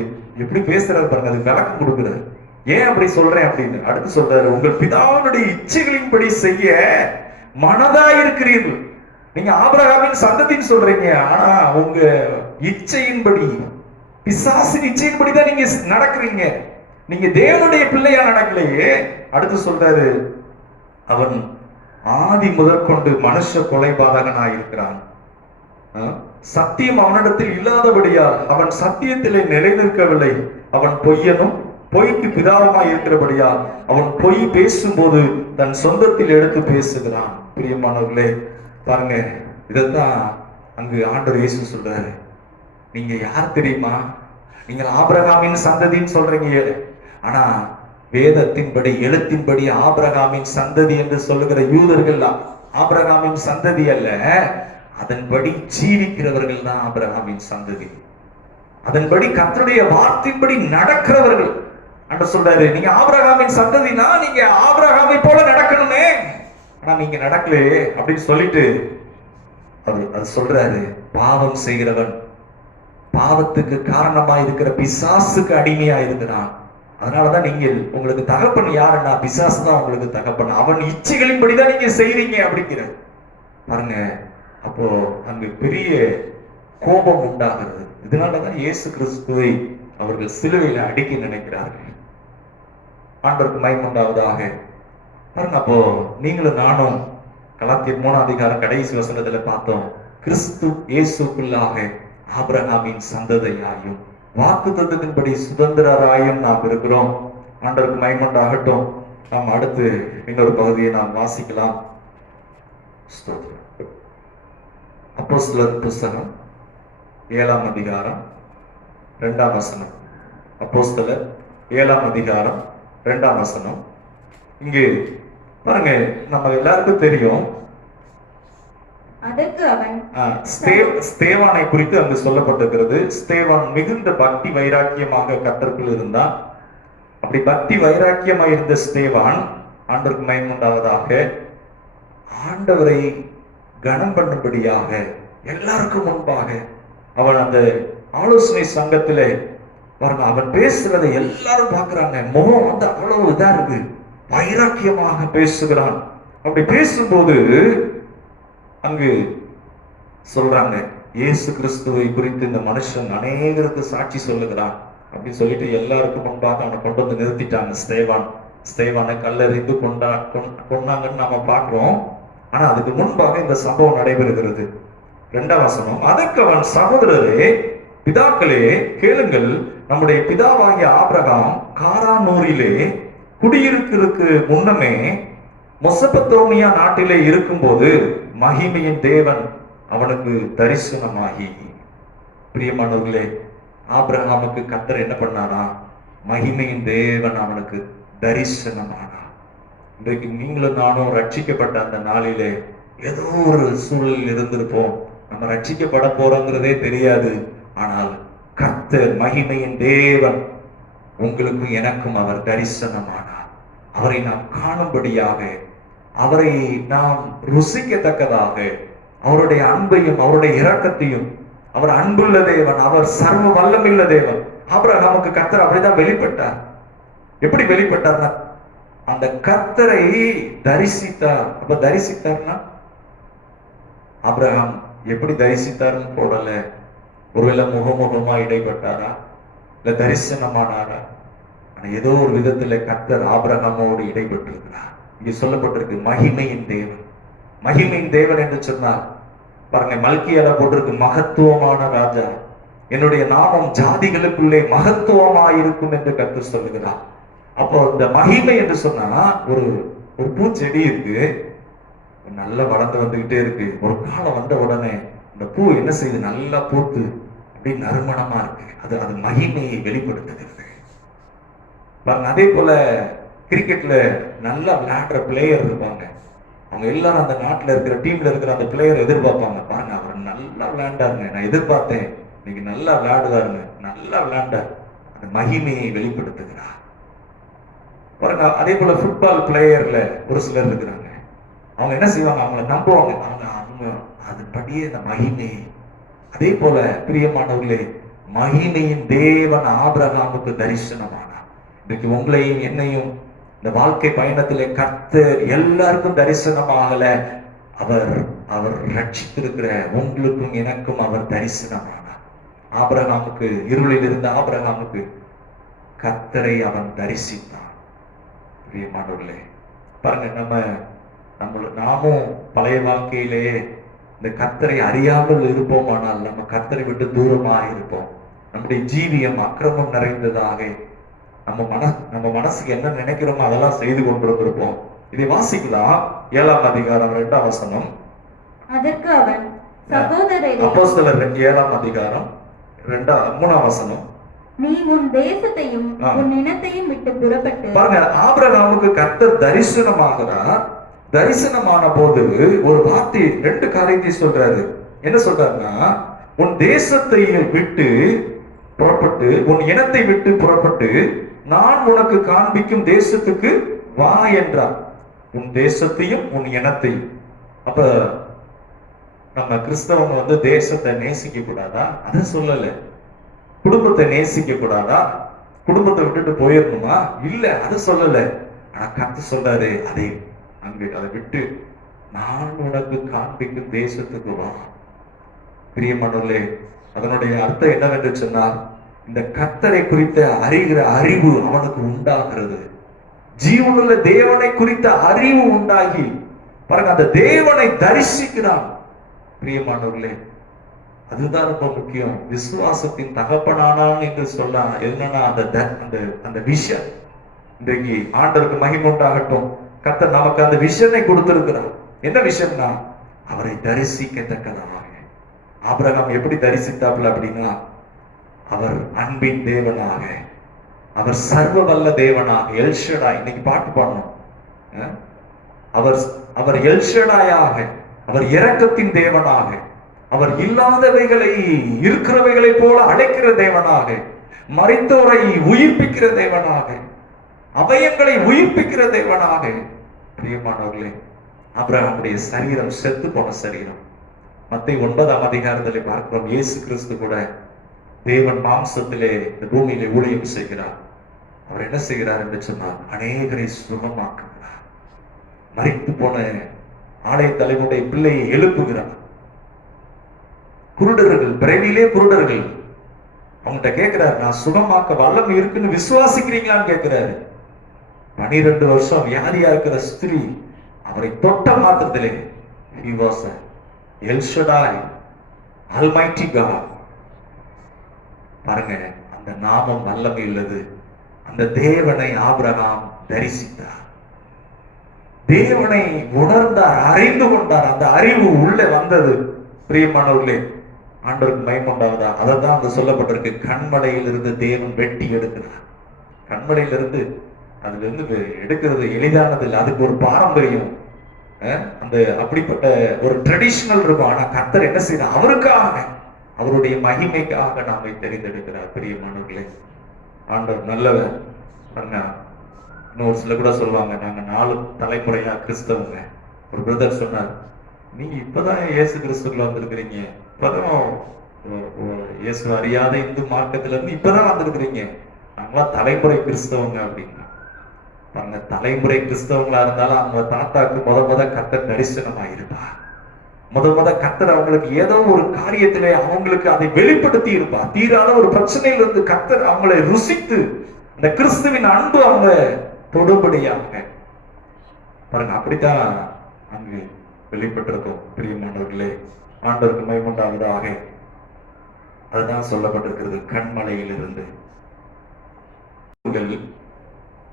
எப்படி பேசுறாரு பாருங்க, அது விளக்கம் கொடுக்கிறாரு. ஏன் அப்படி சொல்றேன் அப்படின்னு அடுத்து சொல்றாரு, உங்கள் பிதாவினுடைய இச்சைகளின்படி செய்ய மனதா இருக்கிறீர்கள். நீங்க ஆபிரகாமின் சந்ததின்னு சொல்றீங்க, ஆனா உங்க இச்சையின்படி, பிசாசின் இச்சையின்படி தான் நீங்க நடக்கிறீங்க. நீங்க தேவனுடைய பிள்ளையா நடக்கலையே. அடுத்து சொல்றாரு, அவன் ஆதி முதற்கொண்டு மனுஷ கொலைபாதகனாய் இருக்கிறான். சத்தியம் அவனிடத்தில் இல்லாதபடியால் அவன் சத்தியத்திலே நிலைநிற்கவில்லை. அவன் பொய்யனும் பொய்க்கு பிதாவுமாய் இருக்கிறபடியால் அவன் பொய் பேசும்போது தன் சொந்தத்தில் எடுத்து பேசுகிறான். பிரியமானவர்களே, பாருங்க, இதைத்தான் அங்கு ஆண்டவர் இயேசு சொல்றாரு. நீங்க யார் தெரியுமா? நீங்கள் ஆபிரகாமின் சந்ததின்னு சொல்றீங்க, ஆனா வேதத்தின்படி எழுத்தின்படி ஆபிரகாமின் சந்ததி என்று சொல்லுகிற யூதர்கள் ஆபிரகாமின் சந்ததி அல்ல, அதன்படி ஜீவிக்கிறவர்கள் தான் ஆபிரகாமின் சந்ததி. அதன்படி கர்த்தருடைய வார்த்தையின்படி நடக்கிறவர்கள். அன்று சொல்றாரு, நீங்க ஆபிரகாமின் சந்ததினா நீங்க ஆபிரகாமை போல நடக்கணுமே, ஆனா நீங்க நடக்கலையே அப்படின்னு சொல்லிட்டு அது சொல்றாரு, பாவம் செய்கிறவன் பாவத்துக்கு காரணமா இருக்கிற பிசாசுக்கு அடிமையா இருக்கிறான். அதனாலதான் நீங்கள் உங்களுக்கு தகப்பன் யாருன்னா பிசாசு தான் உங்களுக்கு தகப்பன். அவன் இச்சைகளின்படிதான் நீங்க செய்றீங்க அப்படிங்கிற பாருங்க. அப்போ அங்கு பெரிய கோபம் உண்டாகிறது. இதனாலதான் இயேசு கிறிஸ்துவை அவர்கள் சிலுவையில அடிக்க நினைக்கிறார்கள். ஆண்டவருக்கு மகிமை உண்டாவதாக. பாருங்க, அப்போ நீங்களும் நானும் கலாத்தியர் 3ஆம் அதிகாரம் கடைசி வசனத்துல பார்த்தோம், கிறிஸ்து இயேசுக்குள்ளாக ஆபிரகாமின் சந்ததியாயும் வாக்குத்தத்தத்தின்படி சுதந்திரராயும் நாம் இருக்கிறோம். ஆண்டவருக்கு மகிமை உண்டாகட்டும். நாம் அடுத்து இன்னொரு பகுதியை நாம் வாசிக்கலாம். அப்போஸ்தலர் புஸ்தகம் 7ஆம் அதிகாரம் 2ஆம் வசனம். அப்போஸ்தலர் 7ஆம் அதிகாரம் 2ஆம் வசனம். இங்கு பாருங்க, நம்ம எல்லாருக்கும் தெரியும், அதற்கு அவன் ஸ்தேவானை குறித்து அங்கு சொல்லப்பட்டிருக்கிறது. ஸ்தேவான் மிகுந்த பக்தி வைராக்கியமாக கர்த்தருக்குள் இருந்தான். அப்படி பக்தி வைராக்கியமாக இருந்த ஸ்தேவான், ஆண்டவருக்கு மகிமை உண்டாவதாக, ஆண்டவரை கனம் பண்ணும்படியாக எல்லாருக்கும் முன்பாக அவன் அந்த ஆலோசனை சங்கத்திலே பாருங்க, அவன் பேசுறதை எல்லாரும் பார்க்கிறாங்க. முகம் வந்து அவ்வளவு இதா இருக்கு, வைராக்கியமாக பேசுகிறான். அப்படி பேசும்போது அங்கு சொல்றாங்க, இயேசு கிறிஸ்துவை குறித்து இந்த மனுஷன் அநேகருக்கு சாட்சி சொல்லுகிறான் அப்படின்னு சொல்லிட்டு எல்லாருக்கும் முன்பாக அவனை கொண்டு வந்து நிறுத்திட்டாங்க. ஸ்தேவானை கல்லறிந்து கொண்டாங்கன்னு நாம பார்க்கிறோம். ஆனா அதுக்கு முன்பாக இந்த சம்பவம் நடைபெறுகிறது. 2ஆம் வசனம். அதற்கு அவன், சகோதரரே பிதாக்களே கேளுங்கள், நம்முடைய பிதாவாகிய ஆபிரகாம் காரானூரிலே குடியிருக்கிறதுக்கு முன்னமே மெசொப்பொத்தேமியா நாட்டிலே இருக்கும்போது மகிமையின் தேவன் அவனுக்கு தரிசனமாகி. பிரியமானவர்களே, ஆபிரகாமுக்கு கர்த்தர் என்ன பண்ணாரா? மகிமையின் தேவன் அவனுக்கு தரிசனமானா. இன்றைக்கு நீங்களும் நானும் ரட்சிக்கப்பட்ட அந்த நாளிலே ஏதோ ஒரு சூழலில் இருந்திருப்போம். நம்ம ரட்சிக்கப்பட போறோங்கிறதே தெரியாது. ஆனால் கர்த்தர் மகிமையின் தேவன் உங்களுக்கும் எனக்கும் அவர் தரிசனமானார். அவரை நாம் காணும்படியாக, அவரை நாம் ருசிக்கத்தக்கதாக, அவருடைய அன்பையும் அவருடைய இரக்கத்தையும், அவர் அன்புள்ள தேவன், அவர் சர்வ வல்லமையுள்ள தேவன். ஆபிரகாமுக்கு கர்த்தர் அப்படிதான் வெளிப்பட்டார். எப்படி வெளிப்பட்டார்னா, அந்த கர்த்தரை தரிசித்தார். அப்ப தரிசித்தார்னா ஆபிரகாம் எப்படி தரிசித்தார்னு போடல. ஒருவேளை முகமுகமா இடைப்பட்டாரா, இல்ல தரிசனமானாரா? ஏதோ ஒரு விதத்துல கர்த்தர் ஆபிரகாமோடு இடைப்பட்டிருக்கிறார். இங்க சொல்லப்பட்டிருக்கு மகிமையின் தேவன். மகிமையின் தேவன் என்று சொன்னார் பாருங்க, மல்கியால போட்டிருக்கு மகத்துவமான ராஜா, என்னுடைய நாமம் ஜாதிகளுக்குள்ளே மகத்துவமாயிருக்கும் என்று கர்த்தர் சொல்லுகிறார். அப்போ இந்த மகிமை என்று சொன்னா, ஒரு பூச்செடி இருக்கு, நல்லா வளர்ந்து வந்துகிட்டே இருக்கு. ஒரு காலம் வந்த உடனே இந்த பூ என்ன செய்யுது? நல்லா பூத்து அப்படி நறுமணமா இருக்கு. அது அது மகிமையை வெளிப்படுத்துகிறது பாருங்க. அதே போல கிரிக்கெட்ல நல்லா விளையாடுற பிளேயர் இருப்பாங்க. அவங்க எல்லாரும் அந்த நாட்டுல இருக்கிற டீம்ல இருக்கிற அந்த பிளேயர் எதிர்பார்ப்பாங்க. பாருங்க அவர் நல்லா விளையாண்டாருங்க, நான் எதிர்பார்த்தேன் இன்னைக்கு நல்லா விளையாடுவாருங்க, நல்லா விளையாண்டார். அந்த மகிமையை வெளிப்படுத்துகிறார் பாருங்க. அதே போல ஃபுட்பால் பிளேயர்ல ஒரு சிலர் இருக்கிறாங்க. அவங்க என்ன செய்வாங்க, அவங்கள நம்புவாங்க, அவங்க அதுபடியே அந்த மகிமையை. அதே போல பிரியமானவர்களே, மகிமையின் தேவன் ஆபிரகாமுக்கு தரிசனமானார். இன்னைக்கு உங்களையும் என்னையும் இந்த வாழ்க்கை பயணத்திலே கர்த்தர் எல்லாருக்கும் தரிசனமாகல, அவர் ரட்சித்திருக்கிற உங்களுக்கும் எனக்கும் அவர் தரிசனமானார். ஆபிரகாமுக்கு, இருளில் இருந்த ஆபிரகாமுக்கு கர்த்தரை அவன் தரிசித்தான். பிரியமானவர்களே பாருங்க, நாமும் பழைய வாழ்க்கையிலேயே இந்த கர்த்தரை அறியாமல் இருப்போமானால் நம்ம கர்த்தரை விட்டு தூரமாக இருப்போம். நம்முடைய ஜீவியம் அக்கிரமம் நிறைந்ததாக, நம்ம மனசுக்கு என்ன நினைக்கிறோமோ அதெல்லாம் செய்து கொண்டிருப்போம். இதை வாசிக்கலாம். 7ஆம் அதிகாரம் 2ஆம் வசனம். அதற்கு அவன், சகோதரரே, அப்போஸ்தலர் 7ஆம் அதிகாரம் 3ஆம் வசனம். நீ உன் தேசத்தையும் உன் இனத்தையும் விட்டு புறப்பட்டு. பாருங்க, ஆபிரகாமுக்கு கர்த்தர் தரிசனமாகிறார். தரிசனமான போது ஒரு வார்த்தை, 2 காரியத்தை சொல்றாரு. என்ன சொல்றாருன்னா, உன் தேசத்தை விட்டு புறப்பட்டு, உன் இனத்தை விட்டு புறப்பட்டு நான் உனக்கு காண்பிக்கும் தேசத்துக்கு வா என்றார். உன் தேசத்தையும் உன் இனத்தையும். அப்ப நம்ம கிறிஸ்தவங்க தேசத்தை நேசிக்க கூடாதா? அதை சொல்லல. குடும்பத்தை நேசிக்க கூடாதா? குடும்பத்தை விட்டுட்டு போயிடணுமா? இல்ல, அதை சொல்லல. ஆனா கர்த்தர் சொல்றாரு, அதை விட்டு நான் உனக்கு காண்பிக்கும் தேசத்துக்கு வா. பிரியமானவர்களே, அதனுடைய அர்த்தம் என்னவென்று சொன்னால், இந்த கர்த்தரை குறித்த அறிகிற அறிவு அவனுக்கு உண்டாகிறது. ஜீவனுள்ள தேவனை குறித்த அறிவு உண்டாகி பாருங்க, அந்த தேவனை தரிசிக்கிறான். பிரியமானவர்களே, அதுதான் ரொம்ப முக்கியம். விசுவாசத்தின் தகப்பனானான் என்று சொல்ல என்னன்னா அந்த விஷன். இன்றைக்கு ஆண்டவருக்கு மகிமை உண்டாகட்டும், கர்த்தர் நமக்கு அந்த விஷனை கொடுத்திருக்கிறார். என்ன விஷயம்னா, அவரை தரிசிக்கத்தக்கதாக. ஆபிரகாம் எப்படி தரிசித்தாப்புல அப்படின்னா, அவர் அன்பின் தேவனாக, அவர் சர்வ வல்ல தேவனாக, எல்ஷடாய். இன்னைக்கு பாட்டு பாடணும். அவர் எல்ஷடாயாக, அவர் இரக்கத்தின் தேவனாக, அவர் இல்லாதவைகளை இருக்கிறவைகளை போல அழைக்கிற தேவனாக, மரித்தோரை உயிர்ப்பிக்கிற தேவனாக, அபயங்களை உயிர்ப்பிக்கிற தேவனாக. பிரியமானவர்களே, ஆபிரகாமுடைய சரீரம் செத்து போன சரீரம். மத்தேயு 9ஆம் அதிகாரத்திலே பார்க்கிறோம், இயேசு கிறிஸ்து கூட தேவன் மாம்சத்திலே இந்த பூமியிலே ஊழியம் செய்கிறார். அவர் என்ன செய்கிறார் என்று சொன்னால், அநேகரை சுகமாக்குகிறார். மரித்து போன ஆலய தலைவனுடைய பிள்ளையை எழுப்புகிறார். குருடர்கள், பிறவிலே குருடர்கள், அவங்கள்ட்ட கேட்கிறாரு, நான் சுகமாக்க வல்லமை இருக்குன்னு விசுவாசிக்கிறீங்களான்னு கேட்கிறாரு. 12 வருஷம் வியாதியா இருக்கிற ஸ்திரீ அவரை தொட்ட மாத்திரத்திலே he was El Shaddai, Almighty God. பாருங்க, அந்த நாமம் வல்லமை உள்ளது. அந்த தேவனை ஆபிரகாம் தரிசித்தார். தேவனை உணர்ந்தார், அறிந்து கொண்டார். அந்த அறிவு உள்ளே வந்தது. பிரியமானவர்களே, ஆண்டவருக்கு மகிமை உண்டாவதா? அதைதான் அங்க சொல்லப்பட்டிருக்கு. கண்மலையிலிருந்து தேவன் வெட்டி எடுக்கிறார். கண்மலையிலிருந்து அதுல இருந்து எடுக்கிறது எளிதானது இல்லை. அதுக்கு ஒரு பாரம்பரியம், அந்த அப்படிப்பட்ட ஒரு ட்ரெடிஷனல் இருக்கும். ஆனா கர்த்தர் என்ன செய்யறார்? அவருக்காக, அவருடைய மகிமைக்காக நம்மை தெரிந்தெடுக்கிறார். பிரியமானவர்களே, ஆண்டவர் நல்லவர். இன்னொரு சில கூட சொல்லுவாங்க, நாங்க 4 தலைமுறையா கிறிஸ்தவங்க. ஒரு பிரதர் சொன்னார், நீங்க இப்பதான் இயேசு கிறிஸ்துக்குள்ள வந்திருக்கிறீங்க, இப்பதான் இயேசு அறியாத இந்து மார்க்கத்துல இருந்து இப்பதான் வந்திருக்கிறீங்க, நாங்களா தலைமுறை கிறிஸ்தவங்க அப்படின்னா. பாருங்க, தலைமுறை கிறிஸ்தவங்களா இருந்தாலும் அவங்க தாத்தாக்கு முத கர்த்தர் தரிசனமா இருப்பார். முத கர்த்தர் அவங்களுக்கு ஏதோ ஒரு காரியத்திலே அவங்களுக்கு அதை வெளிப்படுத்தி இருப்பார். தீராத ஒரு பிரச்சனையிலிருந்து கர்த்தர் அவங்களை ருசித்து அந்த கிறிஸ்துவின் அன்பு அவங்க தொடுபடியாக பாருங்க, அப்படித்தான் அங்கு வெளிப்பட்டிருக்கும். பிரியமானவர்களே, ஆண்டவருக்கு மகிமை உண்டாவதாக. அதுதான் சொல்லப்பட்டிருக்கிறது. கண்மலையிலிருந்து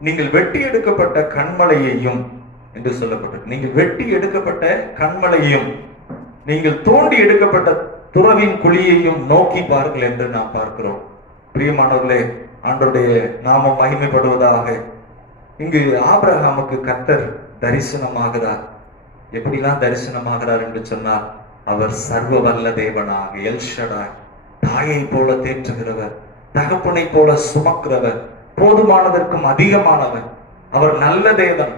நீங்கள் வெட்டி எடுக்கப்பட்ட கண்மலையையும் என்று சொல்லப்பட்டிருக்கு. நீங்கள் வெட்டி எடுக்கப்பட்ட கண்மலையையும், நீங்கள் தோண்டி எடுக்கப்பட்ட துறவின் குழியையும் நோக்கி பாருங்கள் என்று நாம் பார்க்கிறோம். பிரியமானவர்களே, ஆண்டவருடைய நாமம் மகிமைப்படுவதாக. இங்கு ஆபிரகாமுக்கு கர்த்தர் தரிசனமாகிறார். எப்படிலாம் தரிசனமாகிறார் என்று சொன்னால், அவர் சர்வ வல்ல தேவனாக, எல் ஷடாய், தாயை போல தேற்றுகிறவர், தகப்பனை போல சுமக்கிறவர், போதுமானதற்கும் அதிகமானவர். அவர் நல்ல தேவன்,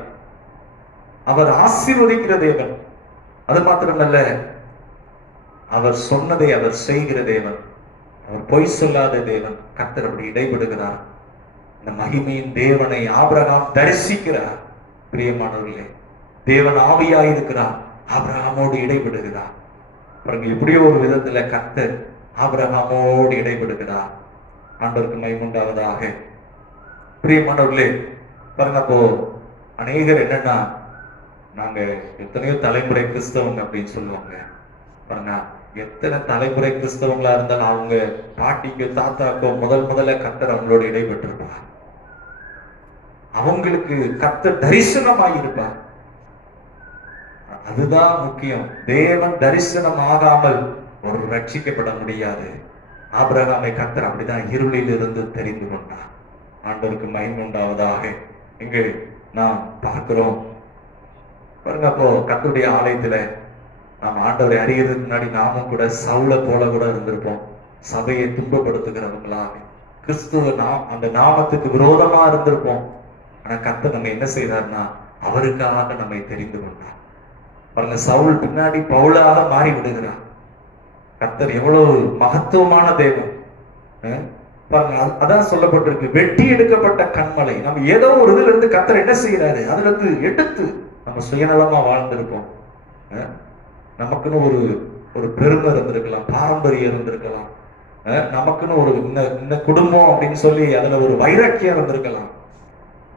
அவர் ஆசீர்வதிக்கிற தேவன். அது மாத்திரமல்ல, அவர் சொன்னதை அவர் செய்கிற தேவன், அவர் பொய் சொல்லாத தேவன். கர்த்தர் அப்படி இடைபடுகிறார். இந்த மகிமையின் தேவனை ஆபிரகாம் தரிசிக்கிறார். பிரியமானவர்களே, தேவன் ஆவியாயிருக்கிறார், ஆபிரகாமோடு இடைபடுகிறார். பாருங்க, எப்படியோ ஒரு விதத்துல கர்த்தர் ஆபிரகாமோடு இடைபடுகிறார். ஆண்டவருக்கு மகிமையுண்டாவதாக. பிரியமானவர்களே, பாருங்க, அப்போ அநேகர் என்னன்னா, நாங்க எத்தனையோ தலைமுறை கிறிஸ்தவங்க அப்படின்னு சொல்லுவாங்க. பாருங்க, எத்தனை தலைமுறை கிறிஸ்தவங்களா இருந்தாலும் அவங்க பாட்டிக்கோ தாத்தாக்கோ முதல்ல கர்த்தர் அவங்களோட இடைபெற்றிருப்பார். அவங்களுக்கு கர்த்தர் தரிசனமாயிருப்பார். அதுதான் முக்கியம். தேவன் தரிசனம் ஆகாமல் ஒரு ரட்சிக்கப்பட முடியாது. ஆபிரகாமை கர்த்தர் அப்படிதான் இருளில் இருந்து தெரிந்து கொண்டார். ஆண்டவருக்கு மகிமை உண்டாவதாக. இங்கு நாம் பார்க்கிறோம். பாருங்க, அப்போ கர்த்தருடைய ஆலயத்துல நாம் ஆண்டவரை அறியறதுக்கு முன்னாடி நாமும் கூட சவுல போல கூட இருந்திருப்போம். சபையை துன்பப்படுத்துகிறவங்களாக, கிறிஸ்துவ அந்த நாமத்துக்கு விரோதமா இருந்திருப்போம். ஆனா கர்த்தர் நம்ம என்ன செய்தார்னா, அவருக்காக நம்மை தெரிந்து கொண்டார். பாருங்க, சவுல் பின்னாடி பவுலாக மாறி விடுகிறார். கர்த்தர் எவ்வளவு மகத்துவமான தேவன். பாருங்க, அதான் சொல்லப்பட்டிருக்கு, வெட்டி எடுக்கப்பட்ட கண்மலை. நம்ம ஏதோ ஒரு இதுல இருந்து கர்த்தர் என்ன செய்யறாரு, அதுல இருந்து எடுத்து நம்ம சுயநலமா வாழ்ந்திருப்போம். நமக்குன்னு ஒரு பெருமை இருந்திருக்கலாம், பாரம்பரியம் இருந்திருக்கலாம், நமக்குன்னு ஒரு இந்த குடும்பம் அப்படின்னு சொல்லி அதுல ஒரு வைராக்கியம் இருந்திருக்கலாம்.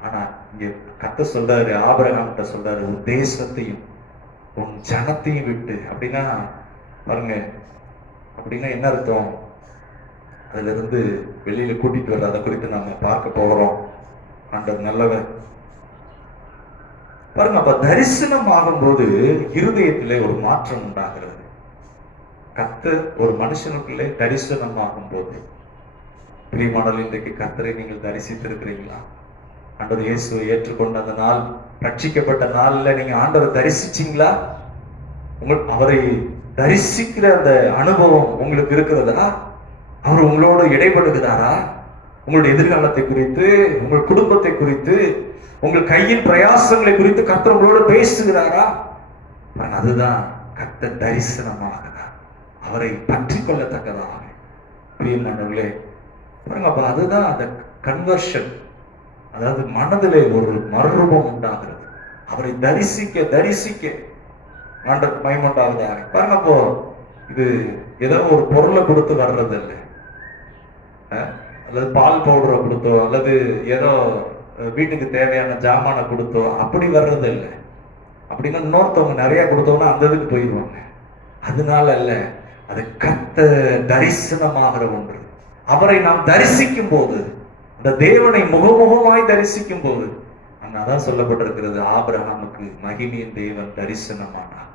ஆனா இங்க கர்த்தர் சொல்றாரு, ஆபிரகாம்கிட்ட சொல்றாரு, உன் தேசத்தையும் உன் ஜனத்தையும் விட்டு. அப்படின்னா பாருங்க, அப்படின்னா என்ன அர்த்தம்? அதுல இருந்து வெளியில கூட்டிட்டு வர்ற, அதை குறித்து நாம பார்க்க போகிறோம். ஆண்டவர் நல்லவர். பாருங்க, அப்ப தரிசனம் ஆகும்போது இருதயத்திலே ஒரு மாற்றம் உண்டாகிறது. கர்த்தர் ஒரு மனுஷனுக்குள்ளே தரிசனம் ஆகும் போது, பிரியமானவர்களே, இன்றைக்கு கர்த்தரை நீங்கள் தரிசித்திருக்கிறீங்களா? ஆண்டவர் இயேசுவை ஏற்றுக்கொண்ட அந்த நாள், ரட்சிக்கப்பட்ட நாள்ல நீங்க ஆண்டவரை தரிசிச்சீங்களா? அவரை தரிசிக்கிற அந்த அனுபவம் உங்களுக்கு இருக்கிறதா? அவர் உங்களோடு இடைபடுகிறாரா? உங்களுடைய எதிர்காலத்தை குறித்து, உங்கள் குடும்பத்தை குறித்து, உங்கள் கையின் பிரயாசங்களை குறித்து கர்த்தர் உங்களோடு பேசுகிறாரா? அதுதான் கர்த்தர் தரிசனமாகிறார், அவரை பற்றி கொள்ளத்தக்கதாக. பிரியமானவர்களே, பாருங்க, அப்ப அதுதான் அந்த கன்வர்ஷன். அதாவது மனதிலே ஒரு மறுரூபம் உண்டாகிறது. அவரை தரிசிக்க தரிசிக்க ஆண்டவர் மகிமையுண்டாவதாக. பாருங்க, அப்போ இது ஏதோ ஒரு பொருளை கொடுத்து வர்றது இல்லை, அல்லது பால் பவுடரை கொடுத்தோ, அல்லது ஏதோ வீட்டுக்கு தேவையான ஜாமானை கொடுத்தோ அப்படி வர்றது இல்லை. அப்படின்னா இன்னொருத்தவங்க நிறைய கொடுத்தோம்னா அந்த இதுக்கு போயிடுவாங்க. அதனால அல்ல, அது கர்த்தர் தரிசனமாகிற ஒன்று. அவரை நாம் தரிசிக்கும் போது, அந்த தேவனை முகமுகமாய் தரிசிக்கும் போது, அதான் சொல்லப்பட்டிருக்கிறது, ஆபிரகாமுக்கு மகிமையின் தேவன் தரிசனமானார்.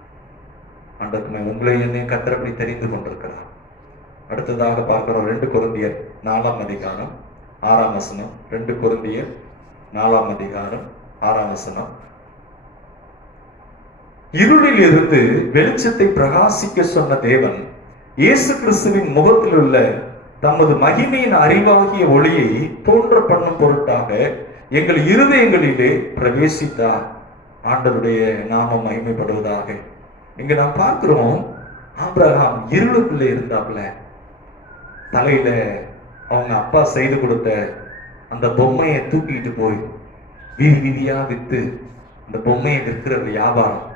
ஆண்டவருமே, உங்களை என்னையும் கர்த்தர் அப்படி தெரிந்து கொண்டிருக்கிறார். அடுத்ததாக பார்க்கிறோம் 2 கொரிந்தியர் 4ஆம் அதிகாரம் 6ஆம் வசனம். 2 கொரிந்தியர் 4ஆம் அதிகாரம் 6ஆம் வசனம். இருளில் இருந்து வெளிச்சத்தை பிரகாசிக்க சொன்ன தேவன் இயேசு கிறிஸ்துவின் முகத்தில் உள்ள தமது மகிமையின் அறிவாகிய ஒளியை தோன்ற பண்ணும் பொருட்டாக எங்கள் இருதயங்களிலே பிரவேசித்தார். ஆண்டவருடைய நாமம் மகிமைப்படுவதாக. இங்க நாம் பார்க்கிறோம், ஆபிரகாம் இருளுக்குள்ள இருந்தாப்ல. தலையில அவங்க அப்பா செய்து கொடுத்த அந்த பொம்மையை தூக்கிட்டு போய் வீதி வீதியா வித்து அந்த பொம்மையை விற்கிற வியாபாரம்,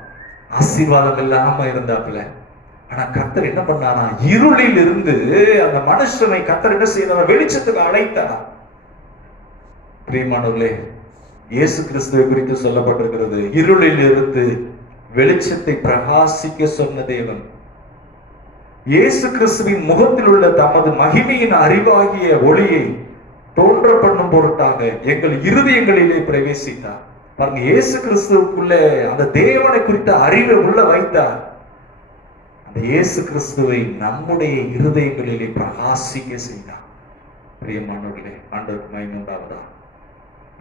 ஆசீர்வாதம் இல்லாம இருந்தாப்ல. ஆனா கர்த்தர் என்ன பண்ணாரா, இருளில் இருந்து அந்த மனுஷனை கர்த்தர் என்ன செய்யறார், வெளிச்சத்துக்கு அழைத்தார். பிரியமானவர்களே, இயேசு கிறிஸ்துவை குறித்து சொல்லப்பட்டிருக்கிறது, இருளில் இருந்து வெளிச்சத்தை பிரகாசிக்க சொன்ன தேவன் இயேசு கிறிஸ்துவின் முகத்தில் உள்ள தமது மகிமையின் அறிவாகிய ஒளியை தோன்ற பண்ணும் பொருட்டாக எங்கள் இருதயங்களிலே பிரவேசித்தார். பாருங்க, இயேசு கிறிஸ்துவுக்குள்ள அந்த தேவனை குறித்த அறிவை உள்ள வைத்தார். அந்த இயேசு கிறிஸ்துவை நம்முடைய இருதயங்களிலே பிரகாசிக்க செய்தார். பிரியமானவர்களே, ஆண்டவருக்கு மகிமை உண்டாவதா.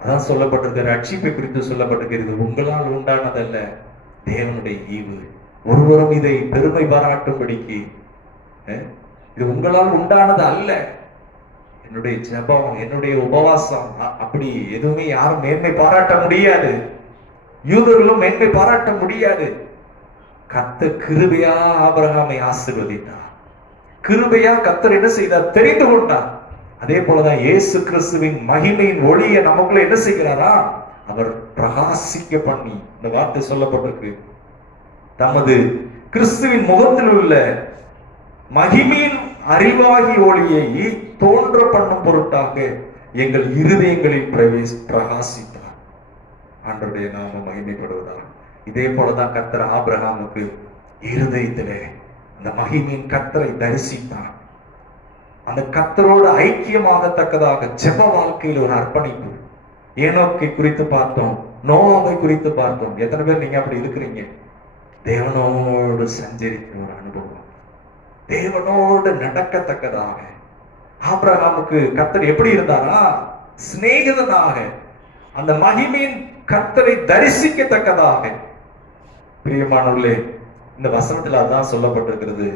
அதான் சொல்லப்பட்டிருக்கிற ரட்சிப்பை குறித்து சொல்லப்பட்டிருக்கிறது. உங்களால் உண்டானதல்ல, தேவனுடைய ஈவு. ஒருவரும் இதை பெருமை பாராட்டும்படிக்கு இது உங்களால் உண்டானது அல்ல. என்னுடைய ஜெபம், என்னுடைய உபவாசம், அப்படி எதுவுமே யாரும் மேன்மை பாராட்ட முடியாது. யூதர்களும் மேன்மை பாராட்ட முடியாது. கர்த்தர் கிருபையா ஆபிரகாமை ஆசீர்வதித்தார். கிருபையா கர்த்தர் என்ன செய்தார்? தெரிந்து கொண்டார். அதே போலதான் இயேசு கிறிஸ்துவின் மகிமையின் ஒளியை நமக்குள்ள என்ன செய்கிறாரா? அவர் பிரகாசிக்க பண்ணி, இந்த வார்த்தை சொல்லப்பட்டிருக்கு, தமது கிறிஸ்துவின் முகத்தில் உள்ள மகிமையின் அறிவாகி ஒளியை தோன்ற பண்ணும் பொருட்டாக எங்கள் இருதயங்களில் பிரகாசித்தார். ஆண்டவருடைய நாம மகிமைப்படுவதாக. இதே போலதான் கர்த்தர் ஆபிரகாமுக்கு இருதயத்திலே அந்த மகிமையின் கர்த்தரை தரிசித்தார். அந்த கர்த்தரோடு ஐக்கியமாகத்தக்கதாக ஜெப வாழ்க்கையில் ஒரு அர்ப்பணிப்பு. ஏனோக்கை குறித்து பார்த்தோம், நோவாவை குறித்து பார்த்தோம். எத்தனை பேர் நீங்க அப்படி இருக்கிறீங்க? தேவனோடு சஞ்சரிக்கிற ஒரு அனுபவம், தேவனோடு நடக்கத்தக்கதாக. ஆபிரகாமுக்கு கர்த்தர் எப்படி இருந்தாரா? சிநேகிதனாக, அந்த மகிமையின் கர்த்தரை தரிசிக்கத்தக்கதாக. பிரியமானவர்களே, இந்த வசனத்தில் அதான் சொல்லப்பட்டிருக்கிறது.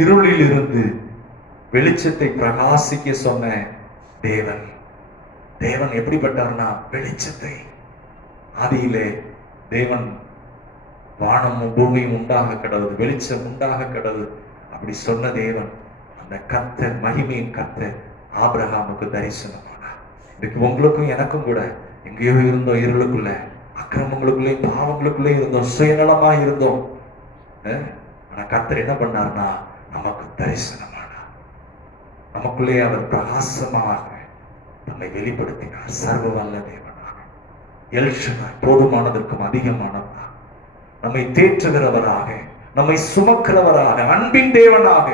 இருளில் இருந்து வெளிச்சத்தை பிரகாசிக்க சொன்ன தேவன். தேவன் எப்படிப்பட்டார்னா, வெளிச்சத்தை. ஆதியிலே தேவன் வானமும் பூமியும் உண்டாக கடவுது, வெளிச்சம் உண்டாக கடவுது அப்படி சொன்ன தேவன், அந்த கர்த்தர், மகிமையின் கர்த்தர் ஆபிரகாமுக்கு தரிசனமானார். இன்னைக்கு உங்களுக்கும் எனக்கும் கூட எங்கேயோ இருந்தோம், இருளுக்குள்ள, அக்கிரமங்களுக்குள்ளே, பாவங்களுக்குள்ளே இருந்தோம், சுயநலமா இருந்தோம். ஆனா கர்த்தர் என்ன பண்ணார்னா, நமக்கு தரிசனமானார். நமக்குள்ளே அவர் பிரகாசமாக நம்மை வெளிப்படுத்தினார். சர்வ வல்ல தேவனாக, எல்ஷதாய், போதுமானதற்கும் அதிகமானவராக, நம்மை தேற்றுகிறவராக, நம்மை சுமக்கிறவராக, அன்பின் தேவனாக,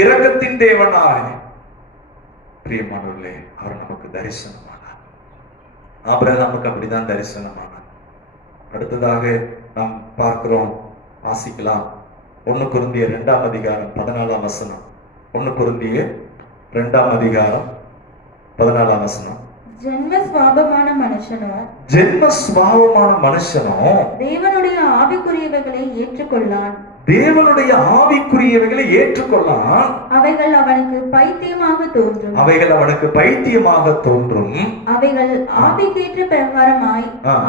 இரக்கத்தின் தேவனாக. பிரியமானவர்களே, அவர் நமக்கு தரிசனமானார். ஆபிரகாமுக்கு அப்படிதான் தரிசனமானார். அடுத்ததாக நாம் பார்க்கிறோம், வாசிக்கலாம். 1 கொரிந்தியர் 2ஆம் அதிகாரம் 14ஆம் வசனம். 1 கொரிந்தியர் 2ஆம் அதிகாரம் 14ஆம் வசனம். ஜென்ம சுவாபமான மனுஷனோ தேவனுடைய ஆவிக்குரியவைகளை ஏற்றுக்கொள்ளான். அவைகள் அவனுக்கு பைத்தியமாக தோன்றும். அவைகள் ஆவிக்கேற்ற பிரகாரமாய்